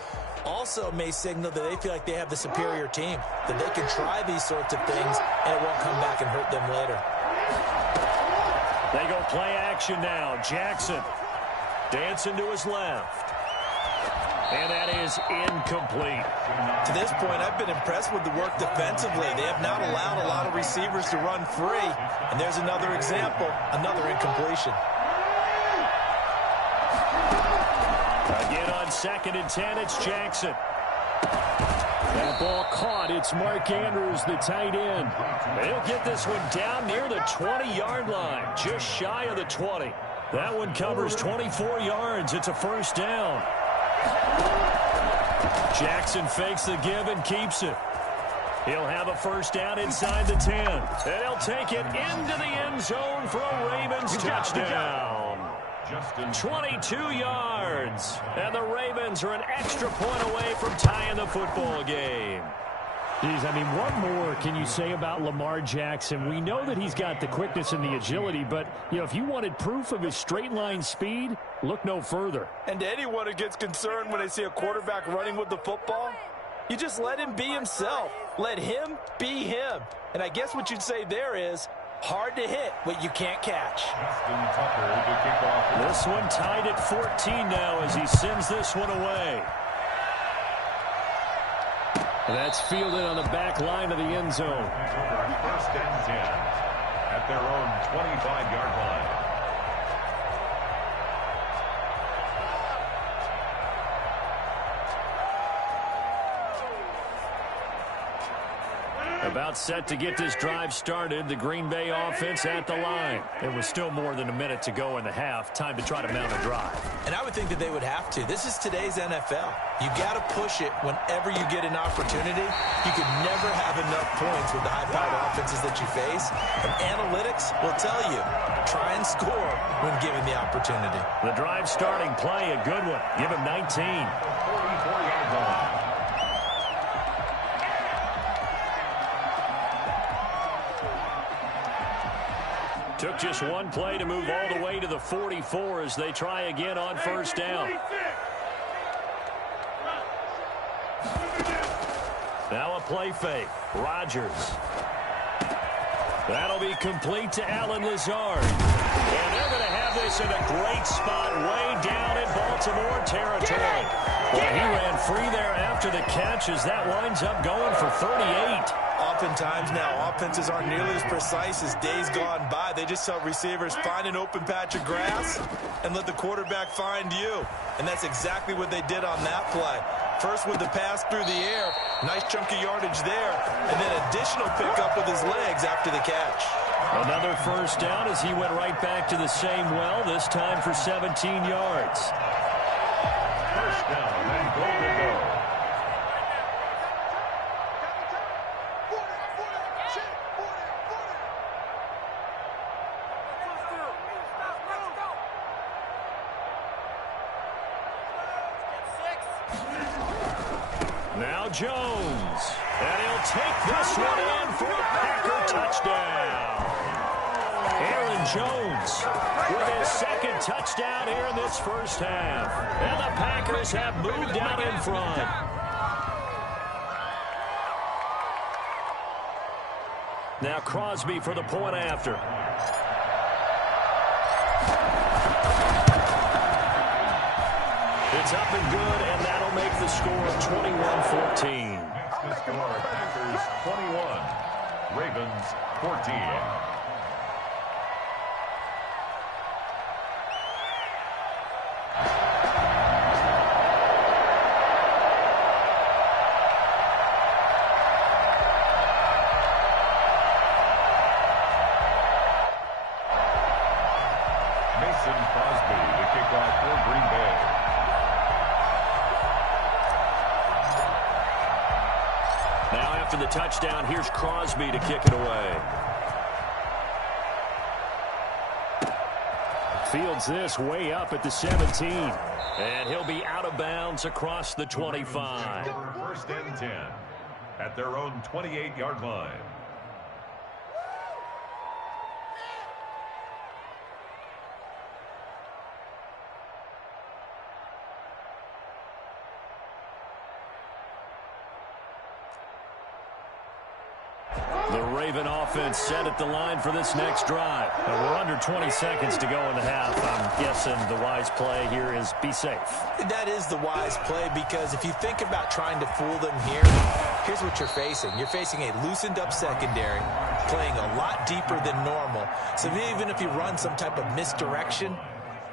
Also may signal that they feel like they have the superior team, that they can try these sorts of things and it won't come back and hurt them later. They go play action now. Jackson dancing to his left. And that is incomplete. To this point, I've been impressed with the work defensively. They have not allowed a lot of receivers to run free. And there's another example, another incompletion. Again on 2nd and 10, it's Jackson. That ball caught. It's Mark Andrews, the tight end. He'll get this one down near the 20-yard line, just shy of the 20. That one covers 24 yards. It's a first down. Jackson fakes the give and keeps it. He'll have a first down inside the 10. And he'll take it into the end zone for a Ravens touchdown. 22 yards. And the Ravens are an extra point away from tying the football game. Geez, I mean, what more can you say about Lamar Jackson? We know that he's got the quickness and the agility, but, you know, if you wanted proof of his straight-line speed, look no further. And anyone who gets concerned when they see a quarterback running with the football, you just let him be himself. Let him be him. And I guess what you'd say there is, hard to hit what you can't catch. This one tied at 14 now as he sends this one away. That's fielded on the back line of the end zone. First and 10 at their own 25-yard line. About set to get this drive started, the Green Bay offense at the line. It was still more than a minute to go in the half. Time to try to mount a drive. And I would think that they would have to. This is today's NFL. You got to push it whenever you get an opportunity. You can never have enough points with the high-powered offenses that you face. And analytics will tell you, try and score when given the opportunity. The drive starting play, a good one. Give him 19. 44-yard line. Took just one play to move all the way to the 44 as they try again on first down. Now a play fake. Rodgers. That'll be complete to Allen Lazard. And they're going to have this in a great spot way down in Baltimore territory. Well, he ran free there after the catch as that winds up going for 38. Oftentimes now, offenses aren't nearly as precise as days gone by. They just help receivers find an open patch of grass and let the quarterback find you. And that's exactly what they did on that play. First with the pass through the air, nice chunky yardage there, and then additional pickup with his legs after the catch. Another first down as he went right back to the same well, this time for 17 yards. First down and goal to go. Now Jones. And he'll take this one in for a Packer touchdown. Aaron Jones with his second touchdown here in this first half. And the Packers have moved out in front. Now Crosby for the point after. It's up and good, and that'll make the score 21-14. The score, Packers 21, Ravens 14. Mason Crosby to kick off for Green Bay. Now after the touchdown, here's Crosby to kick it away. Fields this way up at the 17. And he'll be out of bounds across the 25. First and 10 at their own 28-yard line. The The Raven offense set at the line for this next drive. And we're under 20 seconds to go in the half. I'm guessing the wise play here is be safe. That is the wise play, because if you think about trying to fool them here, here's what you're facing. You're facing a loosened up secondary, playing a lot deeper than normal. So even if you run some type of misdirection,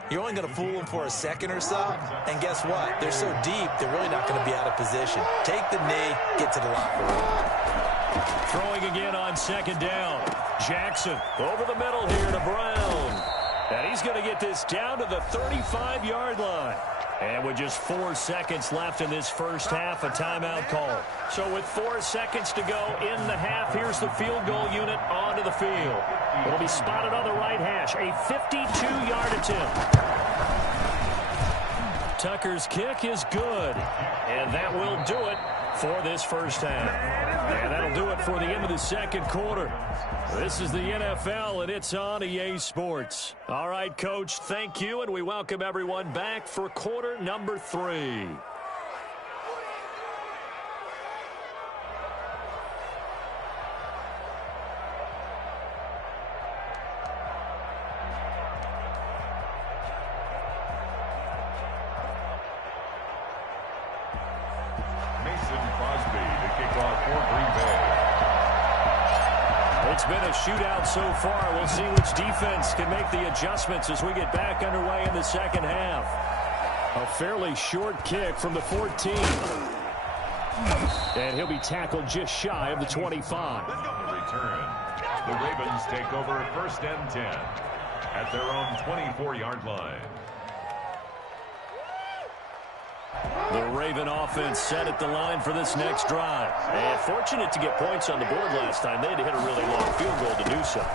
you're only going to fool them for a second or so. And guess what? They're so deep, they're really not going to be out of position. Take the knee, get to the locker room. Throwing again on second down. Jackson over the middle here to Brown. And he's going to get this down to the 35-yard line. And with just 4 seconds left in this first half, a timeout call. So with 4 seconds to go in the half, here's the field goal unit onto the field. It'll be spotted on the right hash. A 52-yard attempt. Tucker's kick is good. And that will do it for this first half. And that'll do it for the end of the second quarter. This is the NFL, and it's on EA Sports. All right, Coach, thank you, and we welcome everyone back for quarter number 3. It's been a shootout so far. We'll see which defense can make the adjustments as we get back underway in the second half. A fairly short kick from the 14. And he'll be tackled just shy of the 25. Return. The Ravens take over first and 10 at their own 24-yard line. The Raven offense set at the line for this next drive. And fortunate to get points on the board last time. They had to hit a really long field goal to do so.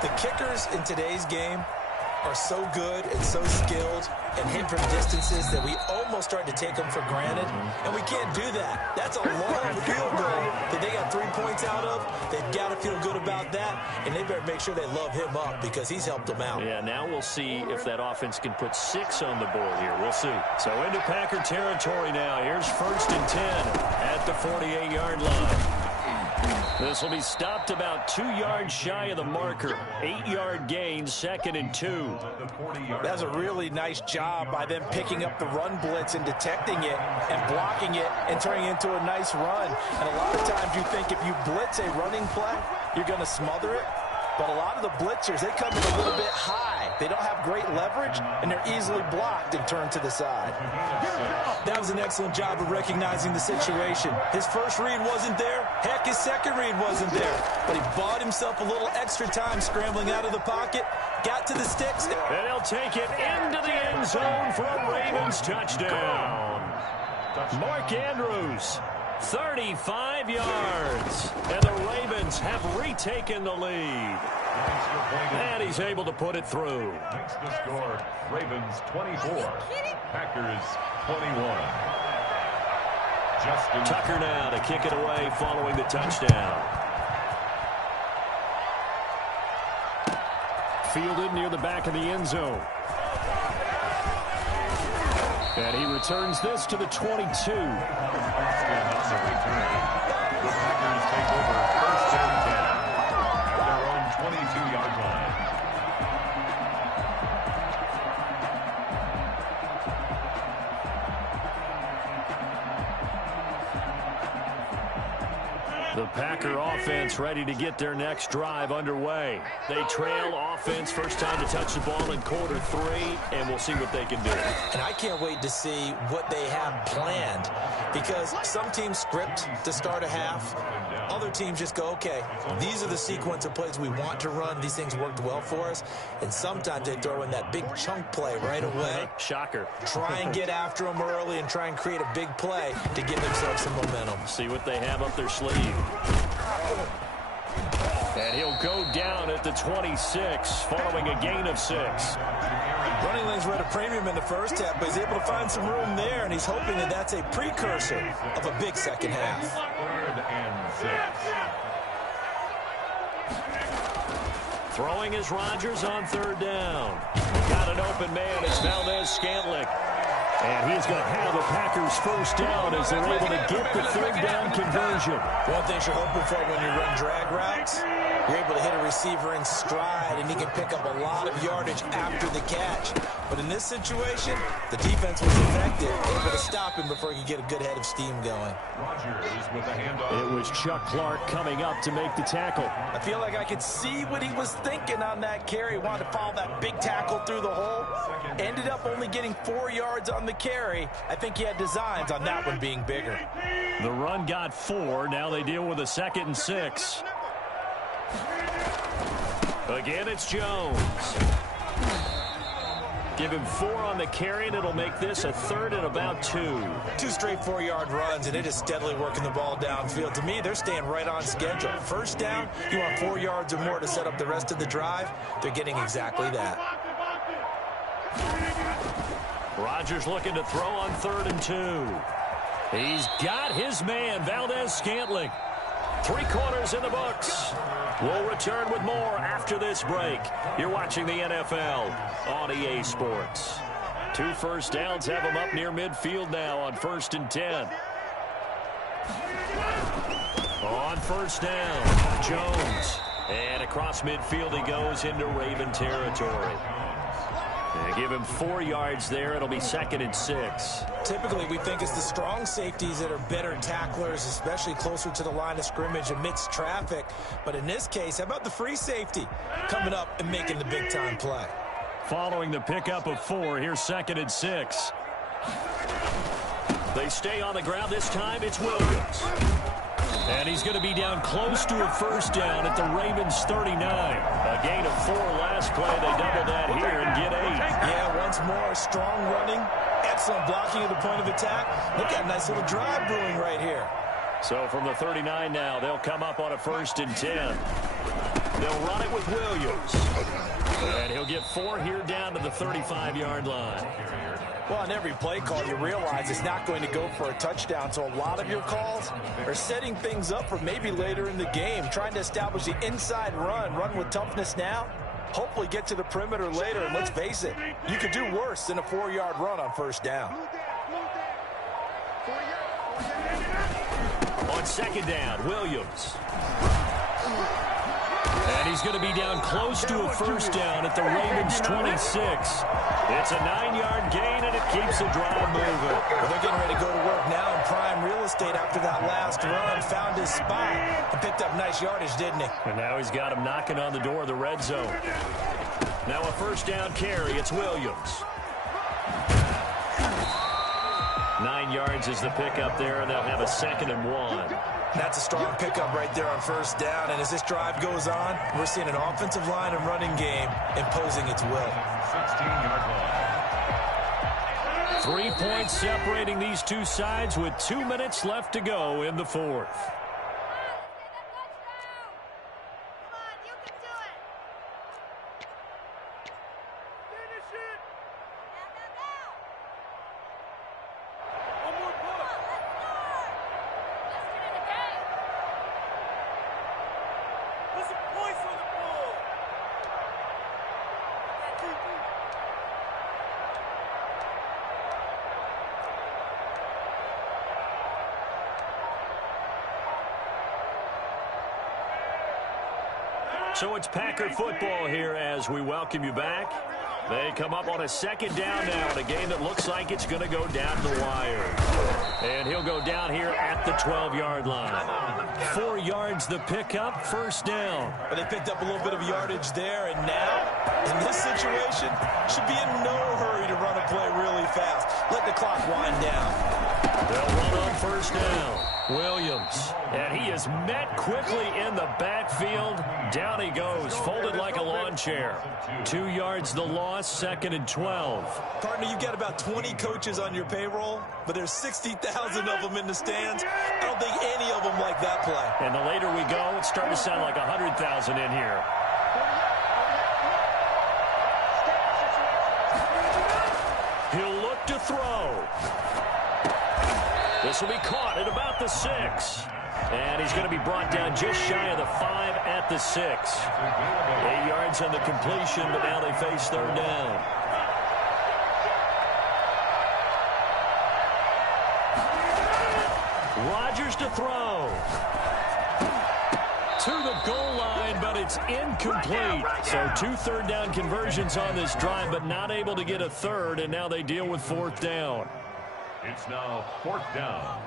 The kickers in today's game are so good and so skilled and hit from distances that we almost start to take them for granted, and we can't do that. That's a long field goal that they got 3 points out of. They've got to feel good about that, and they better make sure they love him up because he's helped them out. Yeah, now we'll see if that offense can put 6 on the board here. We'll see. So into Packer territory now. Here's first and 10 at the 48-yard line. This will be stopped about 2 yards shy of the marker. 8-yard gain, 2nd and 2. That's a really nice job by them picking up the run blitz and detecting it and blocking it and turning it into a nice run. And a lot of times you think if you blitz a running play, you're going to smother it. But a lot of the blitzers, they come in a little bit high. They don't have great leverage, and they're easily blocked and turned to the side. That was an excellent job of recognizing the situation. His first read wasn't there. Heck, his second read wasn't there. But he bought himself a little extra time scrambling out of the pocket, got to the sticks. And he'll take it into the end zone for a Ravens touchdown. Mark Andrews, 35 yards. And the Ravens have retaken the lead. And he's able to put it through. Makes the score Ravens 24, Packers 21. Justin Tucker now to kick it away following the touchdown. Fielded near the back of the end zone. And he returns this to the 22. The Packers take over first and 10 at their own 22-yard line. The Packer offense ready to get their next drive underway. They trail offense, first time to touch the ball in quarter 3, and we'll see what they can do. And I can't wait to see what they have planned, because some teams script to start a half. Other teams just go, okay, these are the sequence of plays we want to run. These things worked well for us. And sometimes they throw in that big chunk play right away. Shocker. Try and get after them early and try and create a big play to give themselves some momentum. See what they have up their sleeve. And he'll go down at the 26 following a gain of 6. Running lanes were at a premium in the first half, but he's able to find some room there, and he's hoping that that's a precursor of a big second half. 3rd and 6. Throwing is Rodgers on 3rd down. Got an open man. It's Valdez-Scantling. And he's going to have the Packers first down as they're able to get the third down conversion. One thing you're hoping for when you run drag routes, you're able to hit a receiver in stride, and he can pick up a lot of yardage after the catch. But in this situation, the defense was effective, able to stop him before he could get a good head of steam going. Rogers with the handoff. It was Chuck Clark coming up to make the tackle. I feel like I could see what he was thinking on that carry. He wanted to follow that big tackle through the hole. Ended up only getting 4 yards on the carry. I think he had designs on that one being bigger. The run got 4. Now they deal with a 2nd and 6. Again, it's Jones. Give him 4 on the carry, and it'll make this a 3rd and about 2. 2 straight 4-yard runs, and it is steadily working the ball downfield. To me, they're staying right on schedule. First down, you want 4 yards or more to set up the rest of the drive. They're getting exactly that. Rodgers looking to throw on 3rd and 2. He's got his man, Valdez-Scantling. 3 quarters in the books. We'll return with more after this break. You're watching the NFL on EA Sports. 2 first downs have them up near midfield now on 1st and 10. On 1st down, Jones. And across midfield he goes into Raven territory. They give him 4 yards there. It'll be 2nd and 6. Typically, we think it's the strong safeties that are better tacklers, especially closer to the line of scrimmage amidst traffic. But in this case, how about the free safety coming up and making the big-time play? Following the pickup of 4, here's 2nd and 6. They stay on the ground. This time it's Williams. And he's going to be down close to a first down at the Ravens 39. A gain of 4 last play. They double that here and get 8. Yeah, once more, strong running, excellent blocking at the point of attack. Look at a nice little drive brewing right here. So from the 39 now, they'll come up on a 1st and 10. They'll run it with Williams. And he'll get 4 here down to the 35-yard line. Well, on every play call, you realize it's not going to go for a touchdown, so a lot of your calls are setting things up for maybe later in the game, trying to establish the inside run with toughness now, hopefully get to the perimeter later, and let's face it, you could do worse than a 4-yard run on 1st down. On 2nd down, Williams. And he's going to be down close to a first down at the Ravens 26. It's a 9-yard gain, and it keeps the drive moving. Well, they're getting ready to go to work now in prime real estate after that last run. Found his spot and picked up nice yardage, didn't he? And now he's got him knocking on the door of the red zone. Now a 1st down carry. It's Williams. 9 yards is the pickup there, and they'll have a 2nd and 1. That's a strong pickup right there on 1st down. And as this drive goes on, we're seeing an offensive line and running game imposing its will. 16-yard line. 3 points separating these two sides with 2 minutes left to go in the 4th. So it's Packer football here as we welcome you back. They come up on a 2nd down now in a game that looks like it's going to go down the wire. And he'll go down here at the 12-yard line. 4 yards the pickup, 1st down. But they picked up a little bit of yardage there, and now, in this situation, should be in no hurry to run a play really fast. Let the clock wind down. They'll run on 1st down. Williams, and he is met quickly in the backfield. Down he goes, folded like a lawn chair. 2 yards the loss, 2nd and 12. Partner, you've got about 20 coaches on your payroll, but there's 60,000 of them in the stands. I don't think any of them like that play. And the later we go, it's starting to sound like 100,000 in here. He'll look to throw. This will be caught at about the 6. And he's going to be brought down just shy of the 5 at the 6. 8 yards on the completion, but now they face 3rd down. Rodgers to throw. To the goal line, but it's incomplete. So 2 third-down conversions on this drive, but not able to get a third, and now they deal with 4th down. It's now 4th down.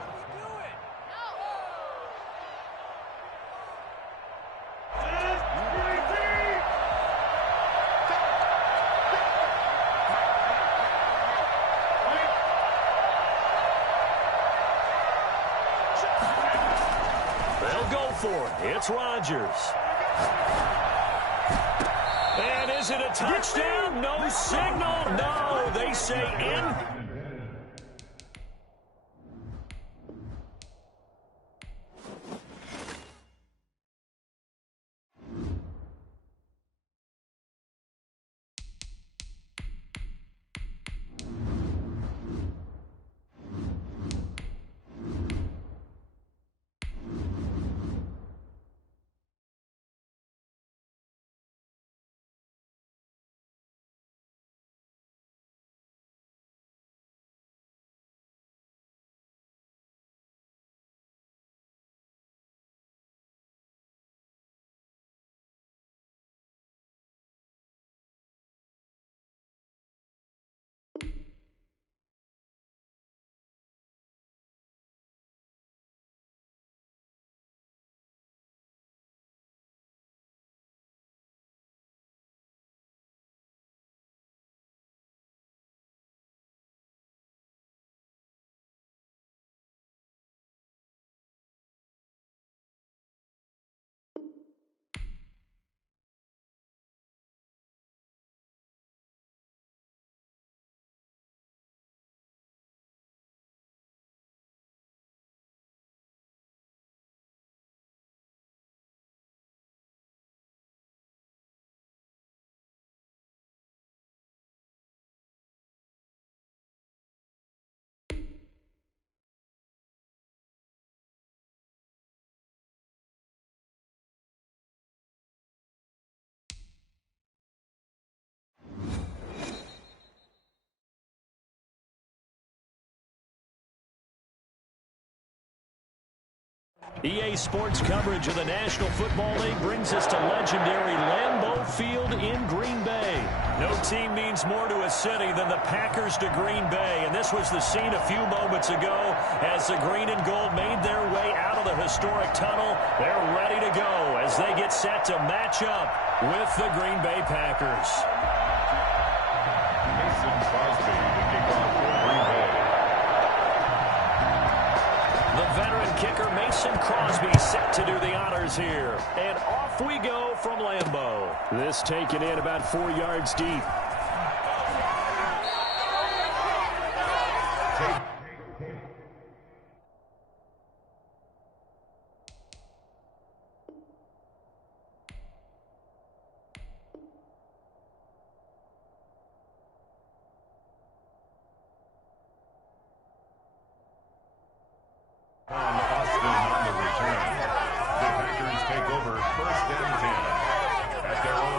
It's Rodgers. And is it a touchdown? No signal. No, they say in. EA Sports coverage of the National Football League brings us to legendary Lambeau Field in Green Bay. No team means more to a city than the Packers to Green Bay, and this was the scene a few moments ago as the green and gold made their way out of the historic tunnel. They're ready to go as they get set to match up with the Green Bay Packers. Mason Crosby to kick off for Green Bay. The veteran kicker Mason Crosby set to do the honors here. And off we go from Lambeau. This taken in about 4 yards deep. Austin on the return. The Packers take over 1st and 10 at their own.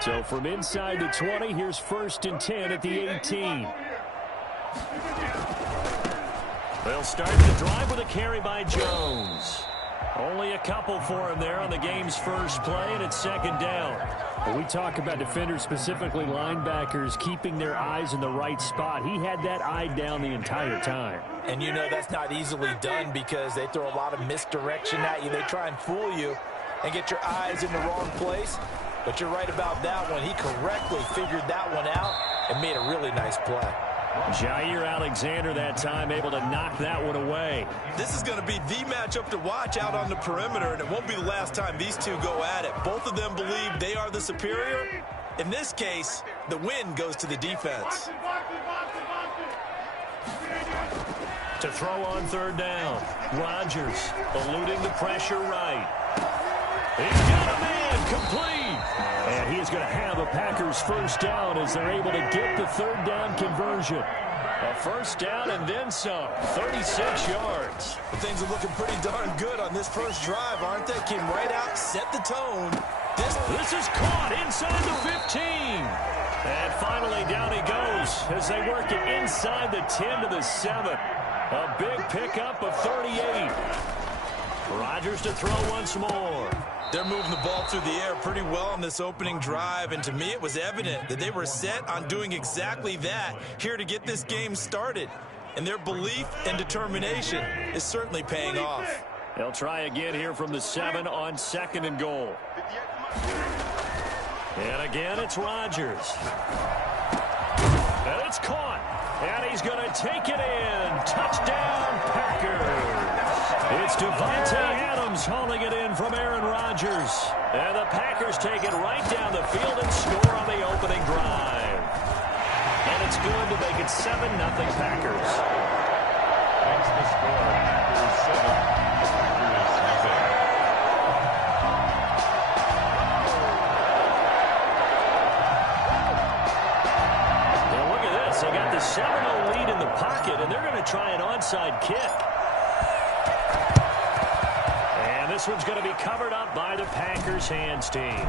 So from inside the 20, here's 1st and 10 at the 18. They'll start the drive with a carry by Jones. Only a couple for him there on the game's first play, and it's 2nd down. When we talk about defenders, specifically linebackers, keeping their eyes in the right spot, he had that eye down the entire time. And you know that's not easily done because they throw a lot of misdirection at you. They try and fool you and get your eyes in the wrong place. But you're right about that one. He correctly figured that one out and made a really nice play. Jair Alexander that time able to knock that one away. This is going to be the matchup to watch out on the perimeter, and it won't be the last time these two go at it. Both of them believe they are the superior, In this case, the win goes to the defense. To throw on third down, Rodgers eluding the pressure right. He's got a man complete. And he is going to have a Packers first down as they're able to get the third down conversion. A first down and then some, 36 yards. Things are looking pretty darn good on this first drive, aren't they? Came right out, set the tone. This is caught inside the 15. And finally down he goes as they work it inside the 10 to the 7. A big pickup of 38. Rodgers to throw once more. They're moving the ball through the air pretty well on this opening drive, and to me it was evident that they were set on doing exactly that here to get this game started. And their belief and determination is certainly paying off. They'll try again here from the 7 on 2nd and goal. And again, it's Rodgers. And it's caught. And he's going to take it in. Touchdown, Packers. It's Devontae Adams hauling it in from Aaron Rodgers. And the Packers take it right down the field and score on the opening drive. And it's good to make it 7-0 Packers. Makes the score Packers 7, Packers nothing. Now look at this. They got the 7-0 lead in the pocket, and they're going to try an onside kick. And this one's going to be covered up by the Packers hands team.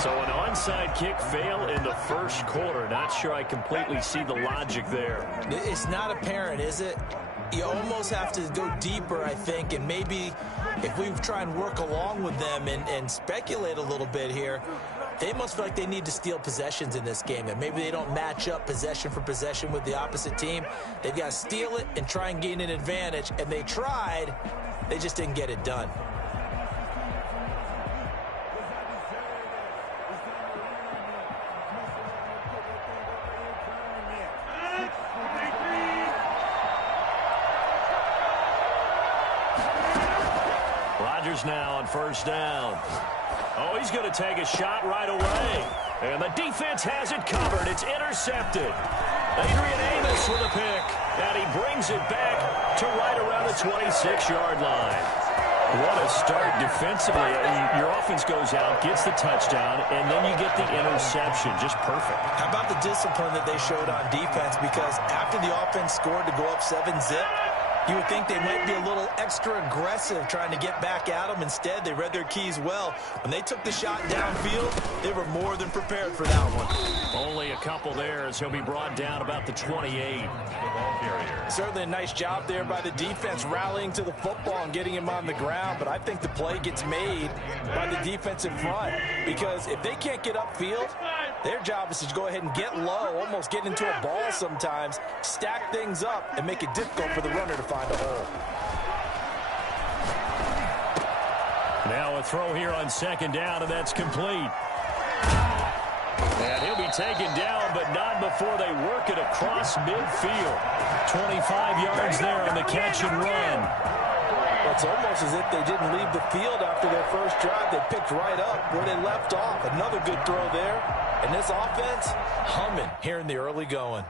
So an onside kick fail in the first quarter. Not sure I completely see the logic there. It's not apparent, is it? You almost have to go deeper, I think, and maybe if we try and work along with them and speculate a little bit here, they must feel like they need to steal possessions in this game, and maybe they don't match up possession for possession with the opposite team. They've got to steal it and try and gain an advantage, and they tried. They just didn't get it done. Rodgers now on first down. Oh, he's going to take a shot right away. And the defense has it covered. It's intercepted. Adrian Amos with a pick. And he brings it back to right around the 26-yard line. What a start defensively. Your offense goes out, gets the touchdown, and then you get the interception. Just perfect. How about the discipline that they showed on defense? Because after the offense scored to go up 7-zip, you would think they might be a little extra aggressive trying to get back at them. Instead, they read their keys well. When they took the shot downfield, they were more than prepared for that one. Only a couple there as he'll be brought down about the 28. Certainly a nice job there by the defense rallying to the football and getting him on the ground. But I think the play gets made by the defensive front. Because if they can't get upfield, their job is to go ahead and get low, almost get into a ball sometimes, stack things up, and make it difficult for the runner to find a hole. Now a throw here on second down, and that's complete. And he'll be taken down, but not before they work it across midfield. 25 yards there on the catch and run. It's almost as if they didn't leave the field after their first drive. They picked right up where they left off. Another good throw there. And this offense, humming here in the early going.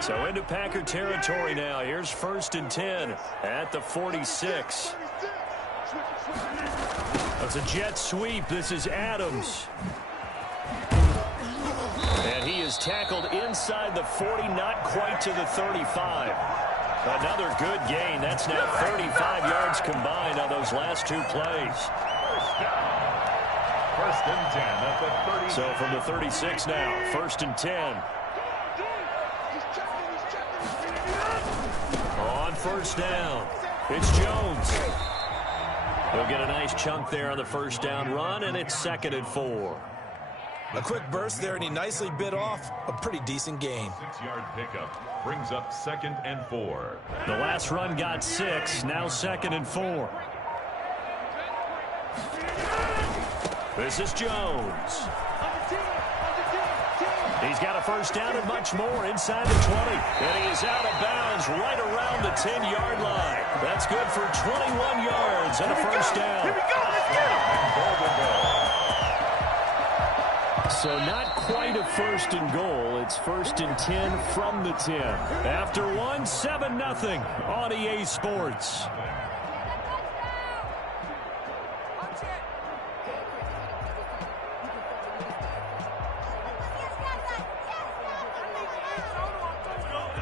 So into Packer territory now. Here's 1st and 10 at the 46. That's a jet sweep. This is Adams. And he is tackled inside the 40, not quite to the 35. Another good gain. That's now 35 yards combined on those last two plays. 1st and 10 at the 30. So from the 36 now, 1st and 10. On first down, it's Jones. He'll get a nice chunk there on the first down run, and it's 2nd and 4. A quick burst there, and he nicely bit off a pretty decent gain. 6-yard pickup brings up 2nd and 4. The last run got 6, now 2nd and 4. This is Jones. He's He's got a first down and much more inside the 20. And he is out of bounds right around the 10-yard line. That's good for 21 yards and a first down. Here we go. Let's get him. So not quite a first and goal. It's first and 10 from the 10. After one, 7-0 on EA Sports.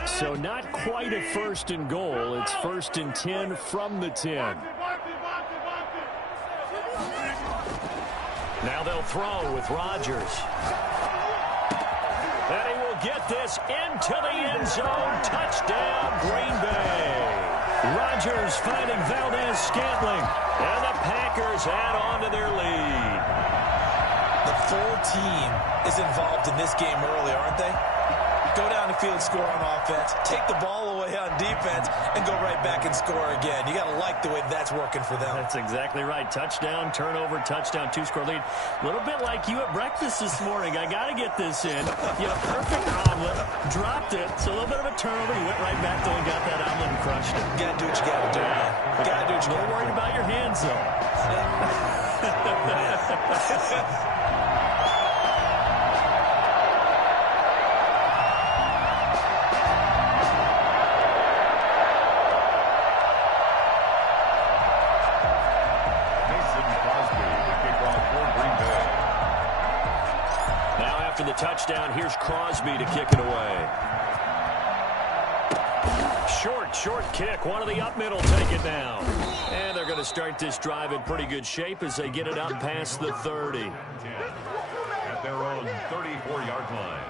So not quite a first and goal. It's first and 10 from the 10. Now they'll throw with Rodgers. And he will get this into the end zone. Touchdown, Green Bay. Rodgers finding Valdez-Scantling. And the Packers add on to their lead. The full team is involved in this game early, aren't they? Go down the field, score on offense, take the ball away on defense, and go right back and score again. You got to like the way that's working for them. That's exactly right. Touchdown, turnover, touchdown, two-score lead. A little bit like you at breakfast this morning. I got to get this in. You know, perfect omelet, dropped it. So a little bit of a turnover. You went right back though and got that omelet and crushed it. You got to do what you got to do, man. You got to do what you got to do. A little worried about your hands, though. After the touchdown, here's Crosby to kick it away. Short kick. One of the up middle take it down. And they're going to start this drive in pretty good shape as they get it up past the 30. At their own 34-yard line.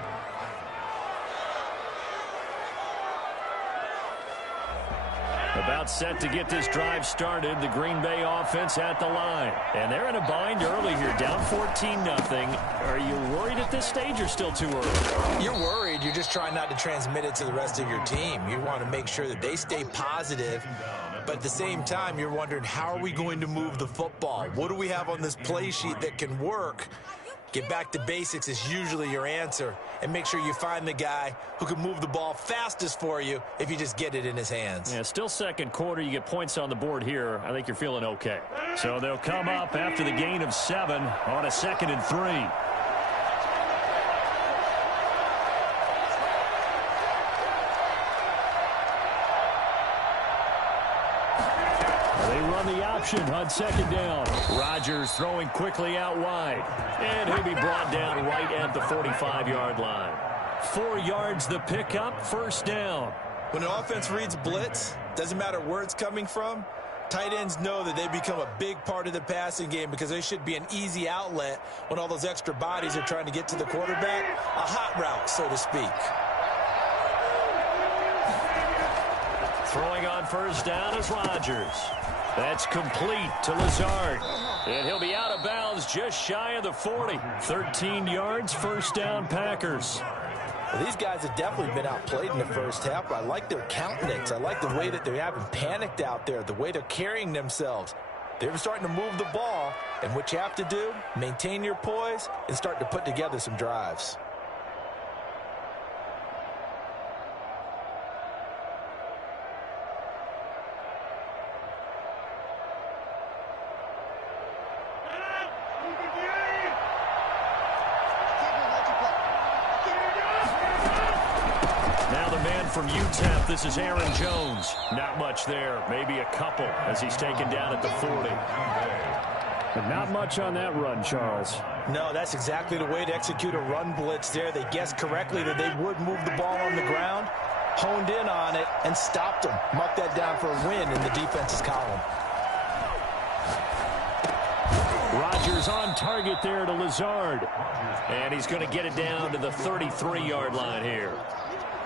About set to get this drive started. The Green Bay offense at the line. And they're in a bind early here, down 14-0. Are you worried at this stage or still too early? You're worried. You're just trying not to transmit it to the rest of your team. You want to make sure that they stay positive. But at the same time, you're wondering, how are we going to move the football? What do we have on this play sheet that can work? Get back to basics is usually your answer. And make sure you find the guy who can move the ball fastest for you if you just get it in his hands. Yeah, still second quarter. You get points on the board here. I think you're feeling okay. So they'll come up after the gain of 7 on a 2nd and 3. They run the option on 2nd down. Rodgers throwing quickly out wide. And he'll be brought down right at the 45-yard line. 4 yards the pickup, first down. When an offense reads blitz, doesn't matter where it's coming from, tight ends know that they become a big part of the passing game because they should be an easy outlet when all those extra bodies are trying to get to the quarterback. A hot route, so to speak. Throwing on first down is Rodgers. That's complete to Lazard. And he'll be out of bounds just shy of the 40. 13 yards, first down Packers. Well, these guys have definitely been outplayed in the first half, but I like their countenance. I like the way that they haven't panicked out there, the way they're carrying themselves. They're starting to move the ball, and what you have to do, maintain your poise and start to put together some drives. From UTEP, this is Aaron Jones. Not much there, maybe a couple as he's taken down at the 40. But not much on that run, Charles. No, that's exactly the way to execute a run blitz there. They guessed correctly that they would move the ball on the ground, honed in on it, and stopped them. Mark that down for a win in the defense's column. Rodgers on target there to Lazard. And he's going to get it down to the 33-yard line here.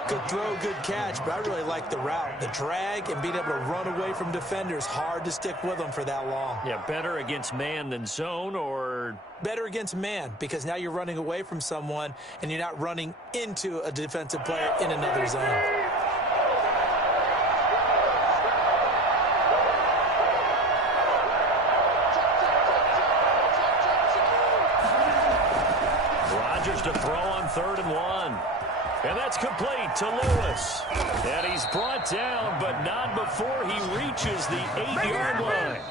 Good throw, good catch, but I really like the route. The drag and being able to run away from defenders, hard to stick with them for that long. Yeah, better against man than zone, or? Better against man, because now you're running away from someone and you're not running into a defensive player in another zone. Rodgers to throw on 3rd and 1. And that's complete to Lewis. And he's brought down, but not before he reaches the 8-yard line.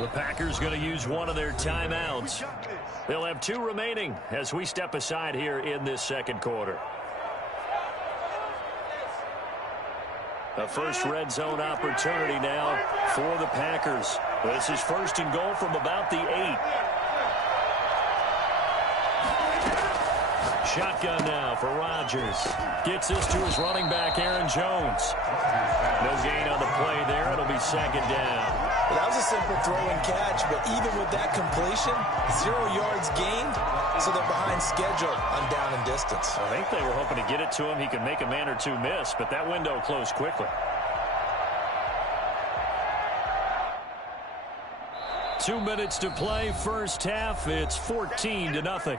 The Packers going to use one of their timeouts. They'll have 2 remaining as we step aside here in this second quarter. A first red zone opportunity now for the Packers. This is 1st and goal from about the 8. Shotgun now for Rodgers. Gets this to his running back, Aaron Jones. No gain on the play there. It'll be 2nd down. Well, that was a simple throw and catch, but even with that completion, 0 yards gained, so they're behind schedule on down and distance. I think they were hoping to get it to him. He could make a man or 2 miss, but that window closed quickly. 2 minutes to play, first half. It's 14-0.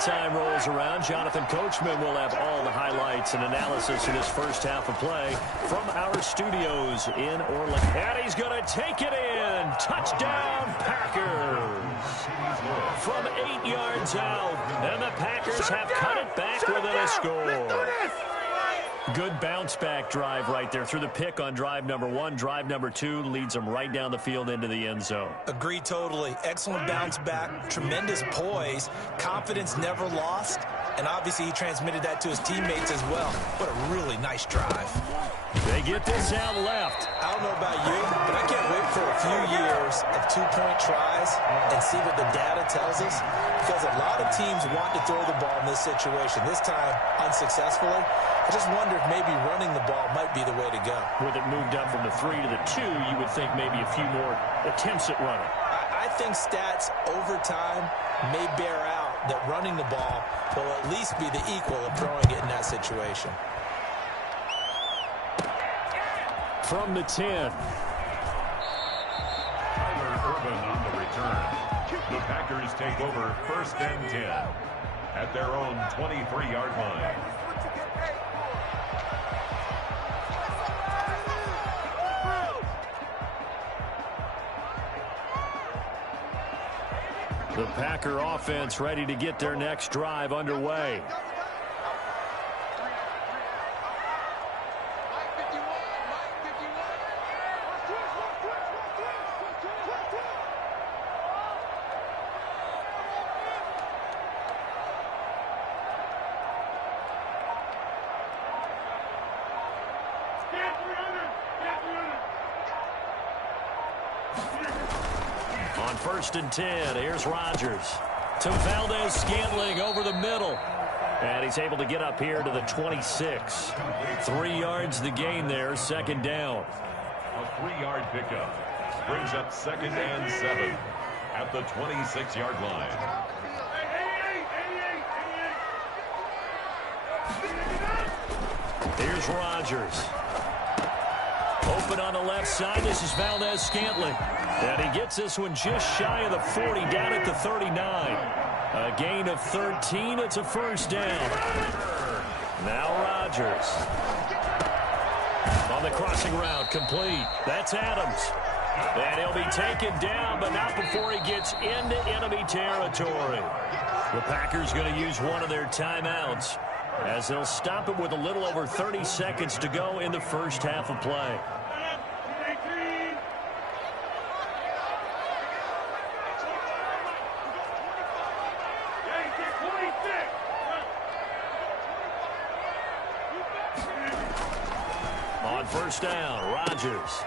Time rolls around. Jonathan Coachman will have all the highlights and analysis of this first half of play from our studios in Orlando. And he's going to take it in. Touchdown, Packers. From 8 yards out. And the Packers have cut it back within a score. Good bounce-back drive right there through the pick on drive number 1. Drive number 2 leads them right down the field into the end zone. Agree totally. Excellent bounce-back, tremendous poise, confidence never lost, and obviously he transmitted that to his teammates as well. What a really nice drive. They get this out left. I don't know about you, but I can't wait for a few years of 2-point tries and see what the data tells us, because a lot of teams want to throw the ball in this situation. This time, unsuccessfully. I just wonder if maybe running the ball might be the way to go. With it moved up from the 3 to the 2, you would think maybe a few more attempts at running. I think stats over time may bear out that running the ball will at least be the equal of throwing it in that situation. From the 10. Tyler Urban on the return. The Packers take over 1st and 10 at their own 23-yard line. The Packer offense ready to get their next drive underway. On 1st and 10, here's Rodgers to Valdez-Scantling over the middle. And he's able to get up here to the 26. 3 yards the gain there, 2nd down. A 3-yard pickup brings up 2nd and 7 at the 26-yard line. Here's Rodgers. Open on the left side. This is Valdez-Scantling. And he gets this one just shy of the 40, down at the 39. A gain of 13. It's a 1st down. Now Rodgers. On the crossing route, complete. That's Adams. And he'll be taken down, but not before he gets into enemy territory. The Packers going to use one of their timeouts, as they'll stop it with a little over 30 seconds to go in the first half of play. On 1st down, Rodgers.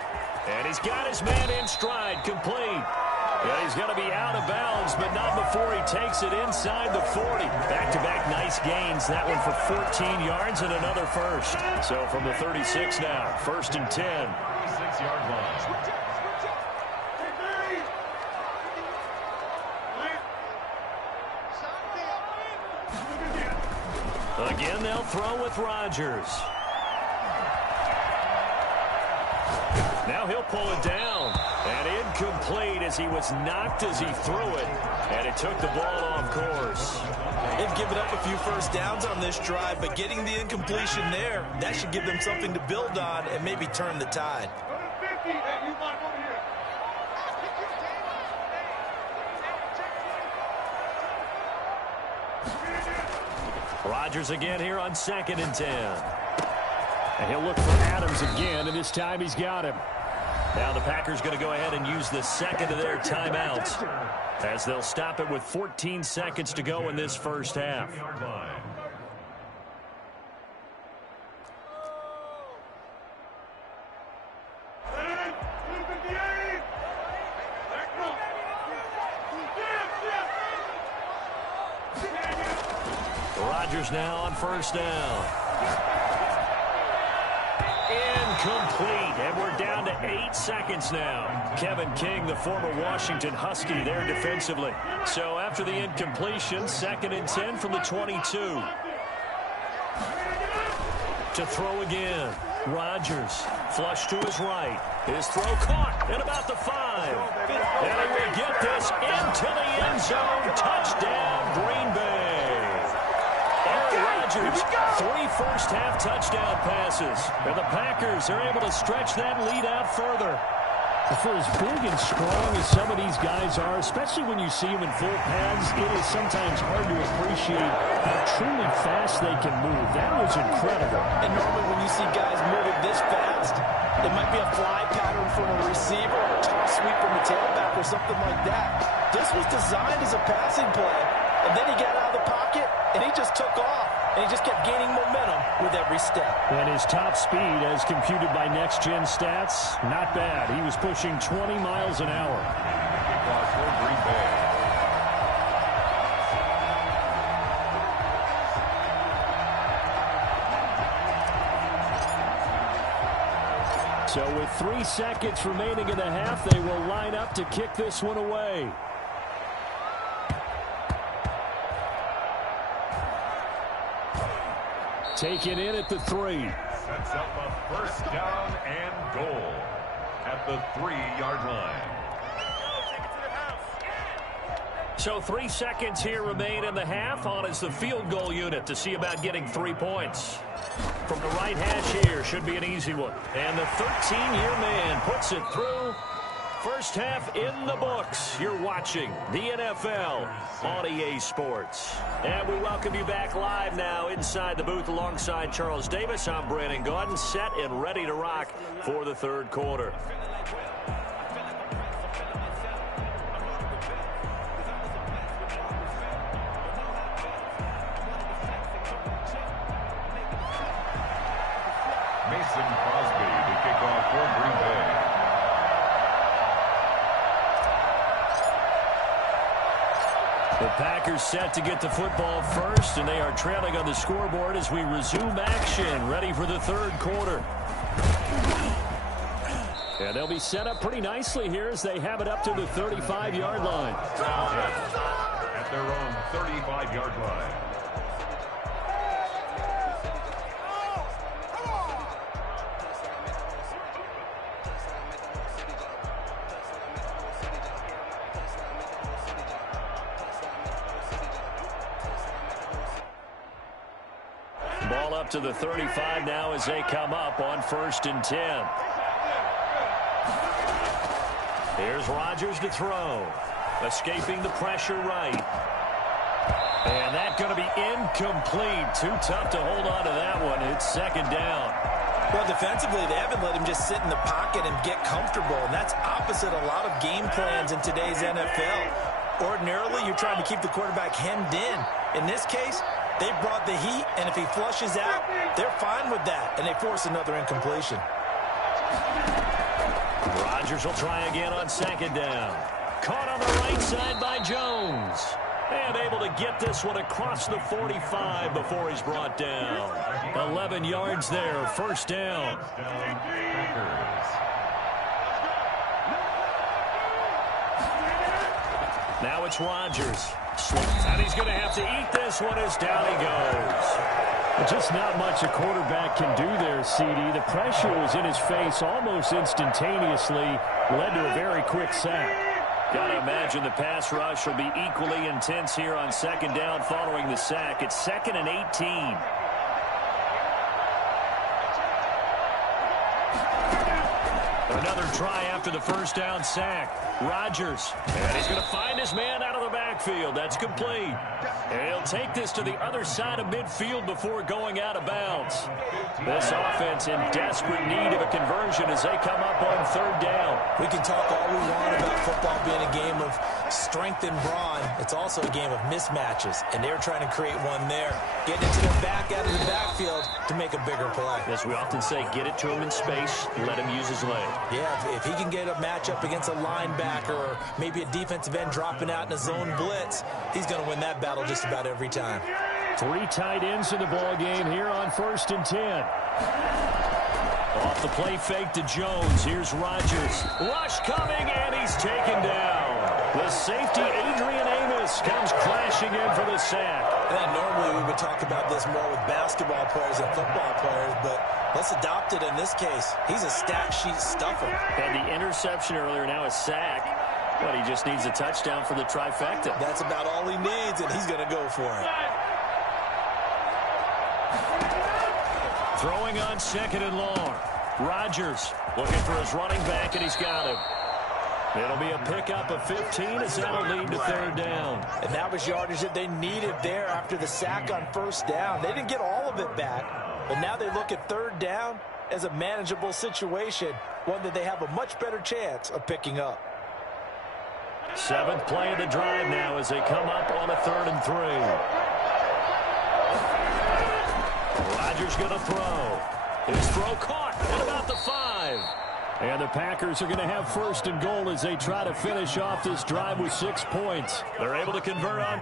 And he's got his man in stride, complete. Yeah, he's going to be out of bounds, but not before he takes it inside the 40. Back-to-back nice gains. That one for 14 yards and another 1st. So from the 36 now, 1st and 10. 6-yard line. Again, they'll throw with Rodgers. Now he'll pull it down. And incomplete as he was knocked as he threw it. And it took the ball off course. They've given up a few first downs on this drive, but getting the incompletion there, that should give them something to build on and maybe turn the tide. Rodgers again here on 2nd and 10. And he'll look for Adams again, and this time he's got him. Now the Packers going to go ahead and use the second of their timeouts as they'll stop it with 14 seconds to go in this first half. Rodgers now on first down. Incomplete, and we're down to 8 seconds now. Kevin King, the former Washington Husky, there defensively. So after the incompletion, 2nd and 10 from the 22. To throw again. Rodgers, flush to his right. His throw caught at about the 5. And he will get this into the end zone. Touchdown, Green Bay. Rodgers, 3 first-half touchdown passes. And the Packers are able to stretch that lead out further. For as big and strong as some of these guys are, especially when you see them in full pads, it is sometimes hard to appreciate how truly fast they can move. That was incredible. And normally when you see guys moving this fast, it might be a fly pattern from a receiver or a toss sweep from a tailback or something like that. This was designed as a passing play, and then he got out of the pocket, and he just took off. And he just kept gaining momentum with every step. And his top speed, as computed by Next Gen Stats, not bad. He was pushing 20 miles an hour. Kickoff for Green Bay. So with 3 seconds remaining in the half, they will line up to kick this one away. Taken in at the 3. Sets up a first down and goal at the 3-yard line. So 3 seconds here remain in the half. On is the field goal unit to see about getting 3 points. From the right hash here, should be an easy one. And the 13-year man puts it through. First half in the books. You're watching the NFL on EA Sports. And we welcome you back live now inside the booth alongside Charles Davis. I'm Brandon Gaudin, set and ready to rock for the third quarter. Mason Crosby to kick off for Green Bay. The Packers set to get the football first, and they are trailing on the scoreboard as we resume action, ready for the third quarter. And they'll be set up pretty nicely here as they have it up to the 35-yard line. At their own 35-yard line. Ball up to the 35 now as they come up on 1st and 10. Here's Rodgers to throw. Escaping the pressure right. And that's going to be incomplete. Too tough to hold on to that one. It's 2nd down. Well, defensively, they haven't let him just sit in the pocket and get comfortable. And that's opposite a lot of game plans in today's NFL. Ordinarily, you're trying to keep the quarterback hemmed in. In this case, they brought the heat, and if he flushes out, they're fine with that, and they force another incompletion. Rodgers will try again on 2nd down. Caught on the right side by Jones. And able to get this one across the 45 before he's brought down. 11 yards there, 1st down. Now it's Rodgers. And he's going to have to eat this one as down he goes. Just not much a quarterback can do there, CD. The pressure was in his face almost instantaneously, led to a very quick sack. Got to imagine the pass rush will be equally intense here on second down following the sack. It's 2nd and 18. Another try after the first down sack. Rodgers. And he's going to find his man out of the backfield. That's complete. And he'll take this to the other side of midfield before going out of bounds. This offense in desperate need of a conversion as they come up on third down. We can talk all we want about football being a game of strength and brawn. It's also a game of mismatches, and they're trying to create one there. Getting it to the back out of the backfield to make a bigger play. As we often say, get it to him in space, let him use his leg. Yeah, if he can get a matchup against a linebacker or maybe a defensive end dropping out in a zone blitz, he's going to win that battle just about every time. 3 tight ends in the ball game here on 1st and 10. Off the play fake to Jones. Here's Rodgers. Rush coming, and he's taken down. The safety, Adrian Amos, comes crashing in for the sack. And normally we would talk about this more with basketball players and football players, but let's adopt it in this case. He's a stat sheet stuffer. Had the interception earlier, now a sack. But he just needs a touchdown for the trifecta. That's about all he needs, and he's going to go for it. Throwing on 2nd and long. Rodgers looking for his running back, and he's got him. It'll be a pickup of 15 as that'll lead to third down. And that was yardage that they needed there after the sack on first down. They didn't get all of it back, but now they look at third down as a manageable situation, one that they have a much better chance of picking up. 7th play of the drive now as they come up on a 3rd and 3. Rodgers going to throw. His throw caught at about the 5. And the Packers are going to have 1st and goal as they try to finish off this drive with 6 points. They're able to convert on.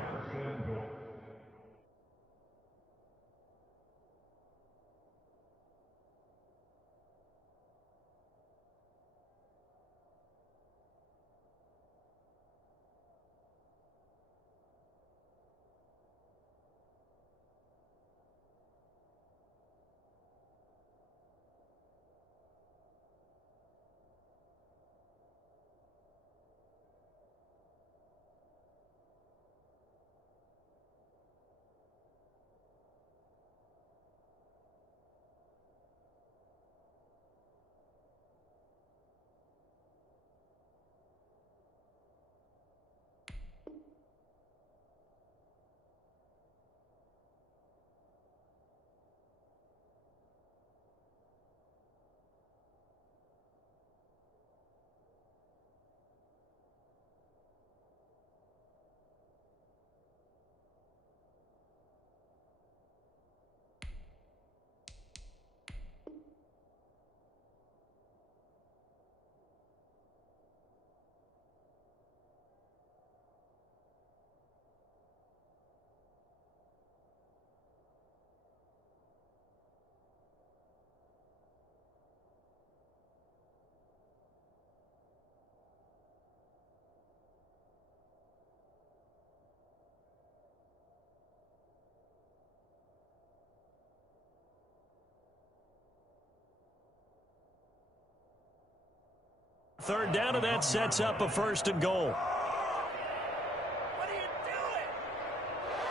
Third down, and that sets up a 1st and goal. What are you doing?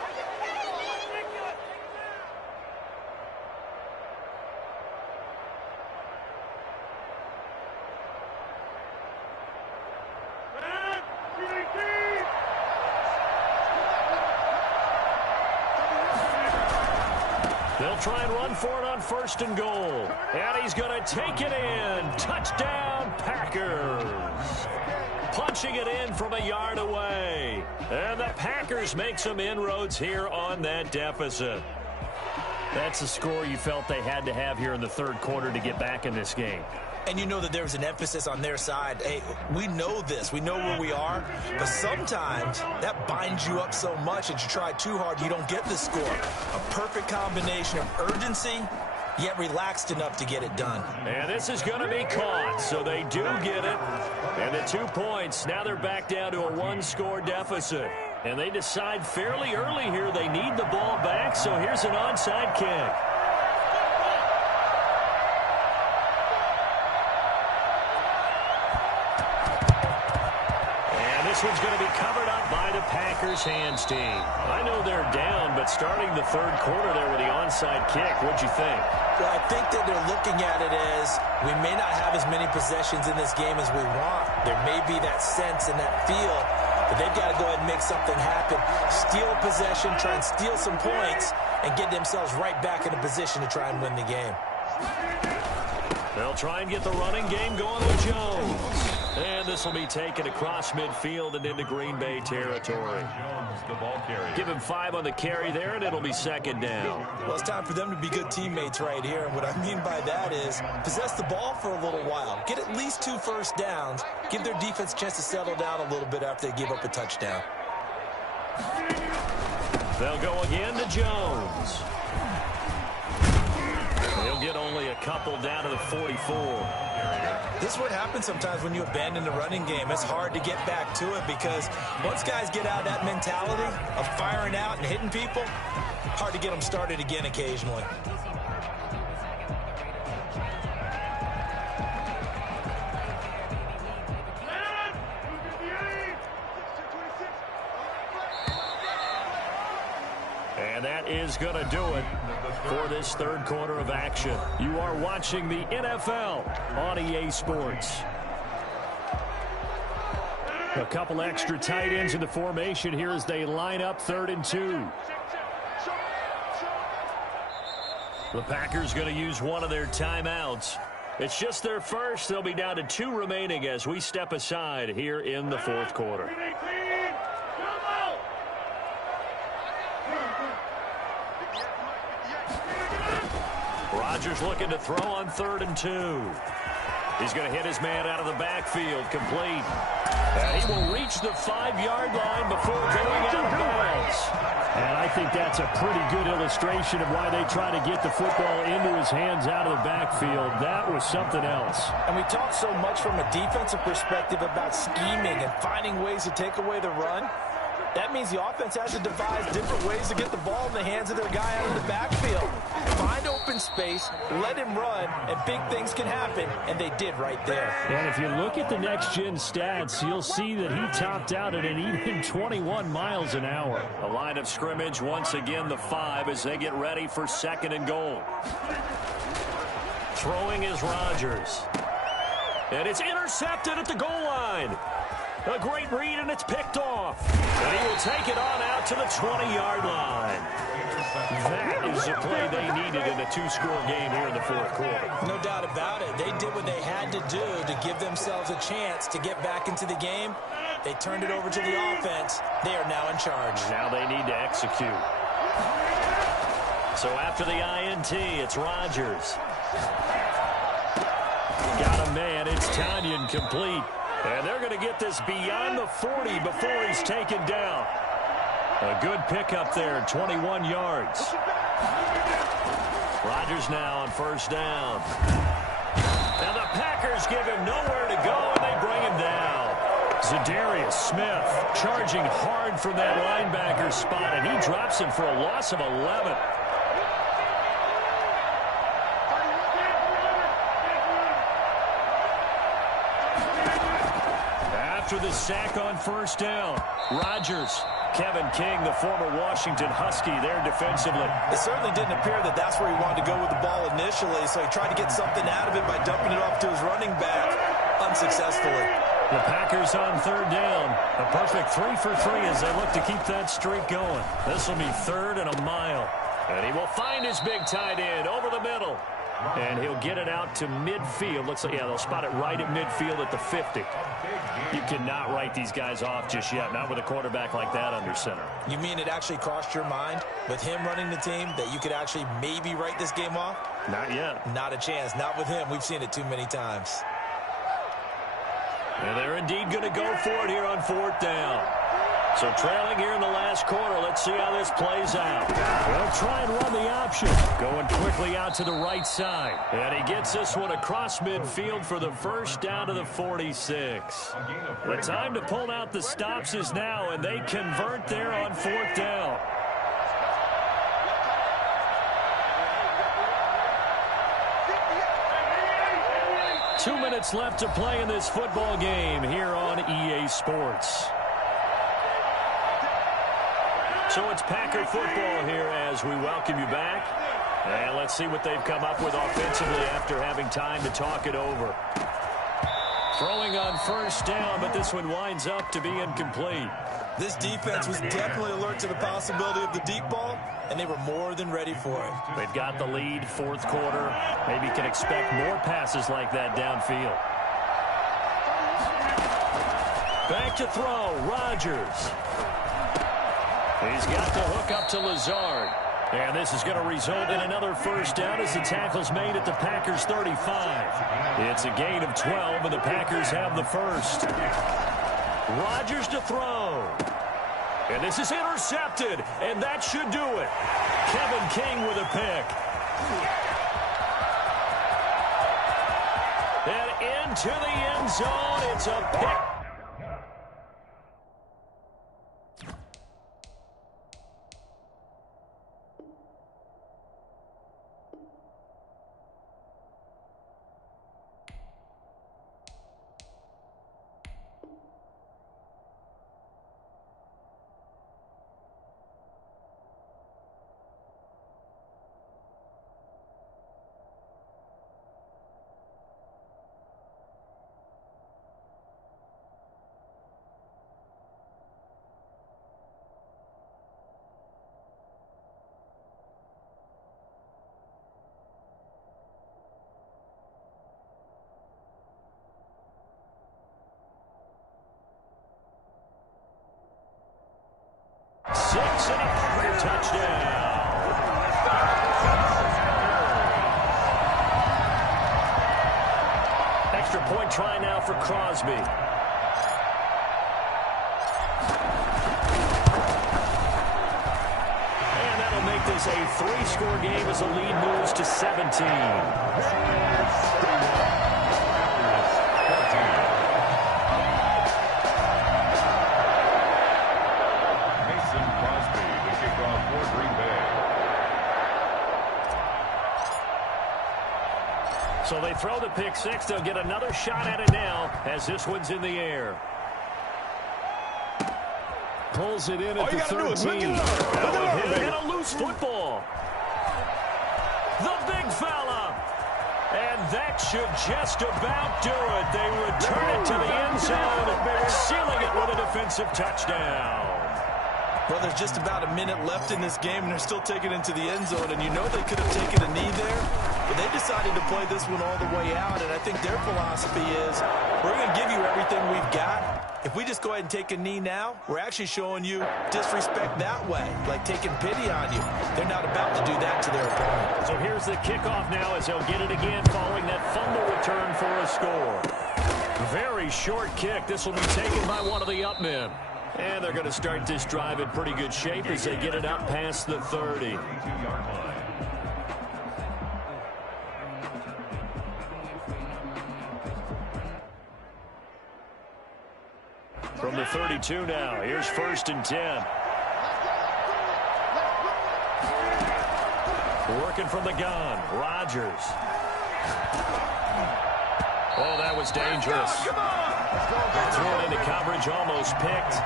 Ridiculous. They'll try and run for it on 1st and goal. And he's going to take it in. Touchdown, Packers. Punching it in from a yard away. And the Packers make some inroads here on that deficit. That's a score you felt they had to have here in the 3rd quarter to get back in this game. And you know that there was an emphasis on their side. Hey, we know this. We know where we are. But sometimes that binds you up so much that you try too hard, you don't get the score. A perfect combination of urgency, yet relaxed enough to get it done. And this is going to be caught, so they do get it. And the 2 points, now they're back down to a 1-score deficit. And they decide fairly early here they need the ball back, so here's an onside kick. This one's going to be covered up by the Packers hands team. I know they're down, but starting the third quarter there with the onside kick, what'd you think? Well, I think that they're looking at it as we may not have as many possessions in this game as we want. There may be that sense and that feel that they've got to go ahead and make something happen. Steal a possession, try and steal some points, and get themselves right back in a position to try and win the game. They'll try and get the running game going with Jones. And this will be taken across midfield and into Green Bay territory. Give him 5 on the carry there, and it'll be second down. Well, it's time for them to be good teammates right here. And what I mean by that is possess the ball for a little while. Get at least 2 first downs. Give their defense a chance to settle down a little bit after they give up a touchdown. They'll go again to Jones. He'll get only a couple down to the 44. This is what happens sometimes when you abandon the running game. It's hard to get back to it because once guys get out of that mentality of firing out and hitting people, hard to get them started again occasionally. And that is going to do it for this third quarter of action. You are watching the NFL on EA Sports. A couple extra tight ends in the formation here as they line up 3rd and 2. The Packers going to use one of their timeouts. It's just their first. They'll be down to 2 remaining as we step aside here in the fourth quarter. Rodgers looking to throw on 3rd and 2. He's going to hit his man out of the backfield, complete. And he will reach the 5-yard line before going out of bounds. And I think that's a pretty good illustration of why they try to get the football into his hands out of the backfield. That was something else. And we talk so much from a defensive perspective about scheming and finding ways to take away the run. That means the offense has to devise different ways to get the ball in the hands of their guy out of the backfield. Find open space, let him run, and big things can happen, and they did right there. And if you look at the next-gen stats, you'll see that he topped out at an even 21 miles an hour. The line of scrimmage, once again, the 5 as they get ready for 2nd and goal. Throwing is Rodgers. And it's intercepted at the goal line. A great read, and it's picked off. And he will take it on out to the 20-yard line. That is the play they needed in a 2-score game here in the fourth quarter. No doubt about it. They did what they had to do to give themselves a chance to get back into the game. They turned it over to the offense. They are now in charge. Now they need to execute. So after the INT, it's Rodgers. Got a man. It's Tanyan complete. And they're going to get this beyond the 40 before he's taken down. A good pickup there, 21 yards. Rodgers now on 1st down. Now the Packers give him nowhere to go, and they bring him down. Zadarius Smith charging hard from that linebacker spot, and he drops him for a loss of 11. After the sack on 1st down, Rodgers, Kevin King, the former Washington Husky, there defensively. It certainly didn't appear that that's where he wanted to go with the ball initially, so he tried to get something out of it by dumping it off to his running back unsuccessfully. The Packers on 3rd down. A perfect 3 for 3 as they look to keep that streak going. This will be 3rd and a mile. And he will find his big tight end over the middle. And he'll get it out to midfield. Looks like, yeah, they'll spot it right at midfield at the 50. You cannot write these guys off just yet, not with a quarterback like that under center. You mean it actually crossed your mind with him running the team that you could actually maybe write this game off? Not yet. Not a chance. Not with him. We've seen it too many times. And they're indeed going to go for it here on 4th down. So trailing here in the last quarter. Let's see how this plays out. They'll try and run the option. Going quickly out to the right side. And he gets this one across midfield for the first down to the 46. The time to pull out the stops is now, and they convert there on 4th down. Two minutes left to play in this football game here on EA Sports. So it's Packer football here as we welcome you back. And let's see what they've come up with offensively after having time to talk it over. Throwing on first down, but this one winds up to be incomplete. This defense was definitely alert to the possibility of the deep ball, and they were more than ready for it. They've got the lead, 4th quarter. Maybe can expect more passes like that downfield. Back to throw, Rodgers. He's got the hook up to Lazard. And this is going to result in another first down as the tackle's made at the Packers' 35. It's a gain of 12, and the Packers have the first. Rodgers to throw. And this is intercepted, and that should do it. Kevin King with a pick. And into the end zone, it's a pick. Touchdown. Extra point try now for Crosby. And that'll make this a 3-score game as the lead moves to 17. So they throw the pick six. They'll get another shot at it now as this one's in the air. Pulls it in at the 13. And a loose football. The big fella. And that should just about do it. They return it to the end zone, sealing it with a defensive touchdown. Well, there's just about a minute left in this game, and they're still taking it into the end zone. And you know they could have taken a knee there, but they decided to play this one all the way out. And I think their philosophy is, we're going to give you everything we've got. If we just go ahead and take a knee now, we're actually showing you disrespect that way, like taking pity on you. They're not about to do that to their opponent. So here's the kickoff now as they'll get it again following that fumble return for a score. Very short kick. This will be taken by one of the up men. And they're going to start this drive in pretty good shape as they get it up past the 30. From the 32 now, here's 1st and 10. Working from the gun, Rodgers. Oh, that was dangerous. Thrown into coverage, almost picked,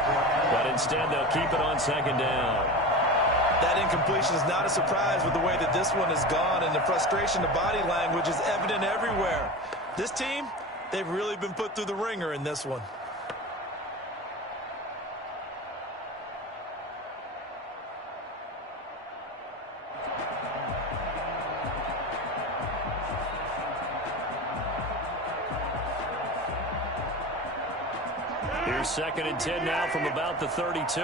but instead they'll keep it on 2nd down. That incompletion is not a surprise with the way that this one has gone, and the frustration, the body language is evident everywhere. This team, they've really been put through the ringer in this one. Here's 2nd and 10 now from about the 32.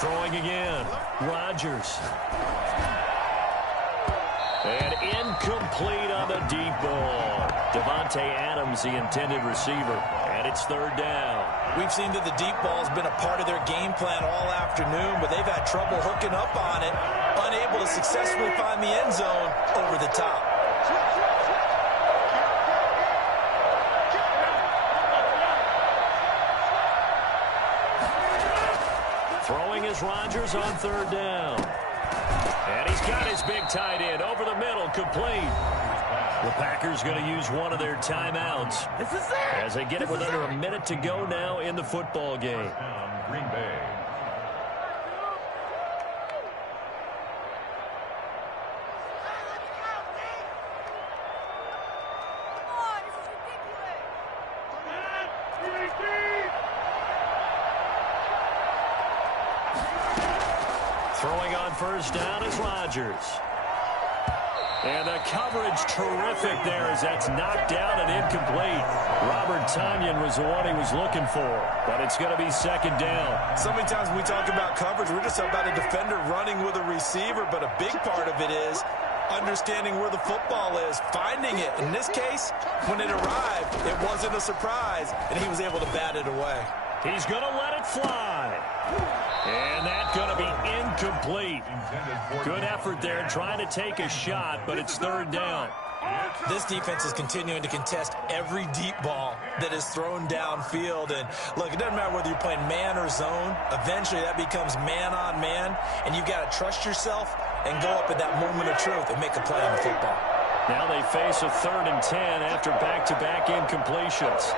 Throwing again. Rodgers. And incomplete on the deep ball. Devontae Adams, the intended receiver. And And it's third down. We've seen that the deep ball has been a part of their game plan all afternoon, but they've had trouble hooking up on it, unable to successfully find the end zone over the top. Throwing is Rodgers on third down. And he's got his big tight end over the middle, complete. The Packers going to use one of their timeouts as they get it with under a minute to go now in the football game. Green Bay. Throwing on first down is Rodgers. And the coverage terrific there as that's knocked down and incomplete. Robert Tonyan was the one he was looking for, but it's going to be second down. So many times when we talk about coverage, we're just about a defender running with a receiver, but a big part of it is understanding where the football is, finding it. In this case, when it arrived, it wasn't a surprise, and he was able to bat it away. He's going to let it fly. And that's going to be incomplete. Good effort there trying to take a shot, but it's third down. This defense is continuing to contest every deep ball that is thrown downfield. And look, it doesn't matter whether you're playing man or zone. Eventually that becomes man on man, and you've got to trust yourself and go up at that moment of truth and make a play in the football. Now they face a 3rd and 10 after back-to-back incompletions.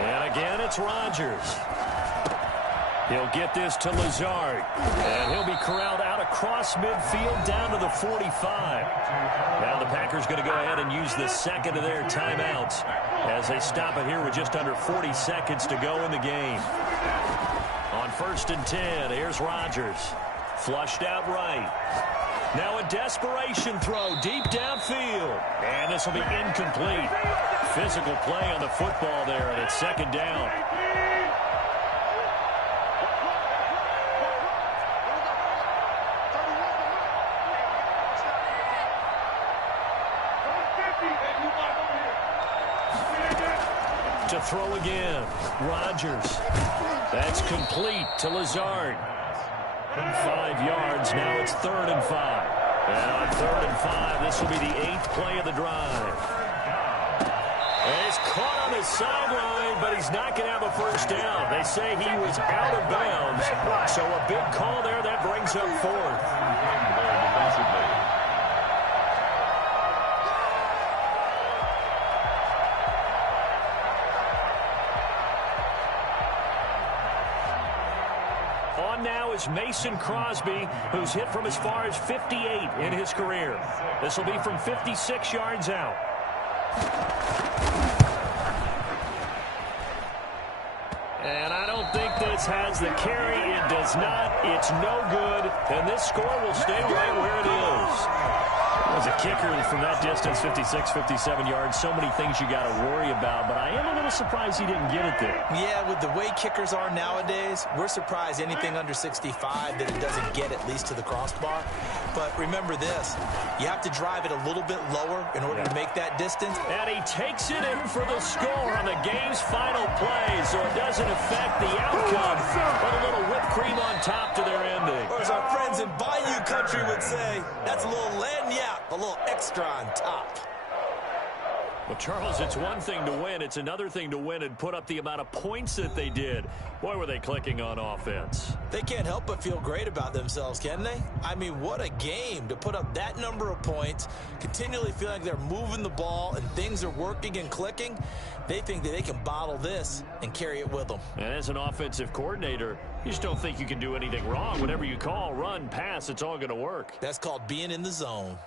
And again, it's Rodgers. He'll get this to Lazard, and he'll be corralled out across midfield down to the 45. Now the Packers going to go ahead and use the second of their timeouts as they stop it here with just under 40 seconds to go in the game. On 1st and 10, here's Rodgers. Flushed out right. Now a desperation throw deep downfield. And this will be incomplete. Physical play on the football there, and it's second down. To throw again. Rodgers. That's complete to Lazard. 5 yards. Now it's 3rd and 5. And on 3rd and 5, this will be the 8th play of the drive. And he's caught on his sideline, but he's not going to have a first down. They say he was out of bounds. So a big call there that brings up 4th. On now is Mason Crosby, who's hit from as far as 58 in his career. This will be from 56 yards out. And I don't think this has the carry. It does not. It's no good. And this score will stay right where it is. As a kicker from that distance, 56, 57 yards, so many things you got to worry about, but I am a little surprised he didn't get it there. Yeah, with the way kickers are nowadays, we're surprised anything under 65 that it doesn't get at least to the crossbar. But remember this, you have to drive it a little bit lower in order to make that distance. And he takes it in for the score on the game's final play, so it doesn't affect the outcome, but a little whipped cream on top to their ending. Or as our friends in Bayou Country would say, that's a little lagniappe, a little extra on top. Well, Charles, it's one thing to win. It's another thing to win and put up the amount of points that they did. Boy, were they clicking on offense. They can't help but feel great about themselves, can they? I mean, what a game to put up that number of points, continually feeling like they're moving the ball and things are working and clicking. They think that they can bottle this and carry it with them. And as an offensive coordinator, you just don't think you can do anything wrong. Whatever you call, run, pass, it's all going to work. That's called being in the zone.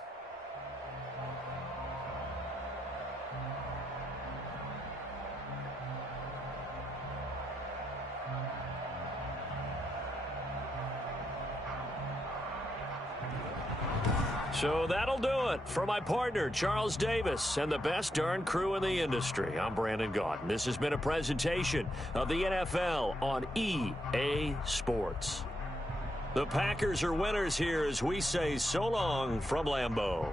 So that'll do it for my partner, Charles Davis, and the best darn crew in the industry. I'm Brandon Gaudin. This has been a presentation of the NFL on EA Sports. The Packers are winners here as we say so long from Lambeau.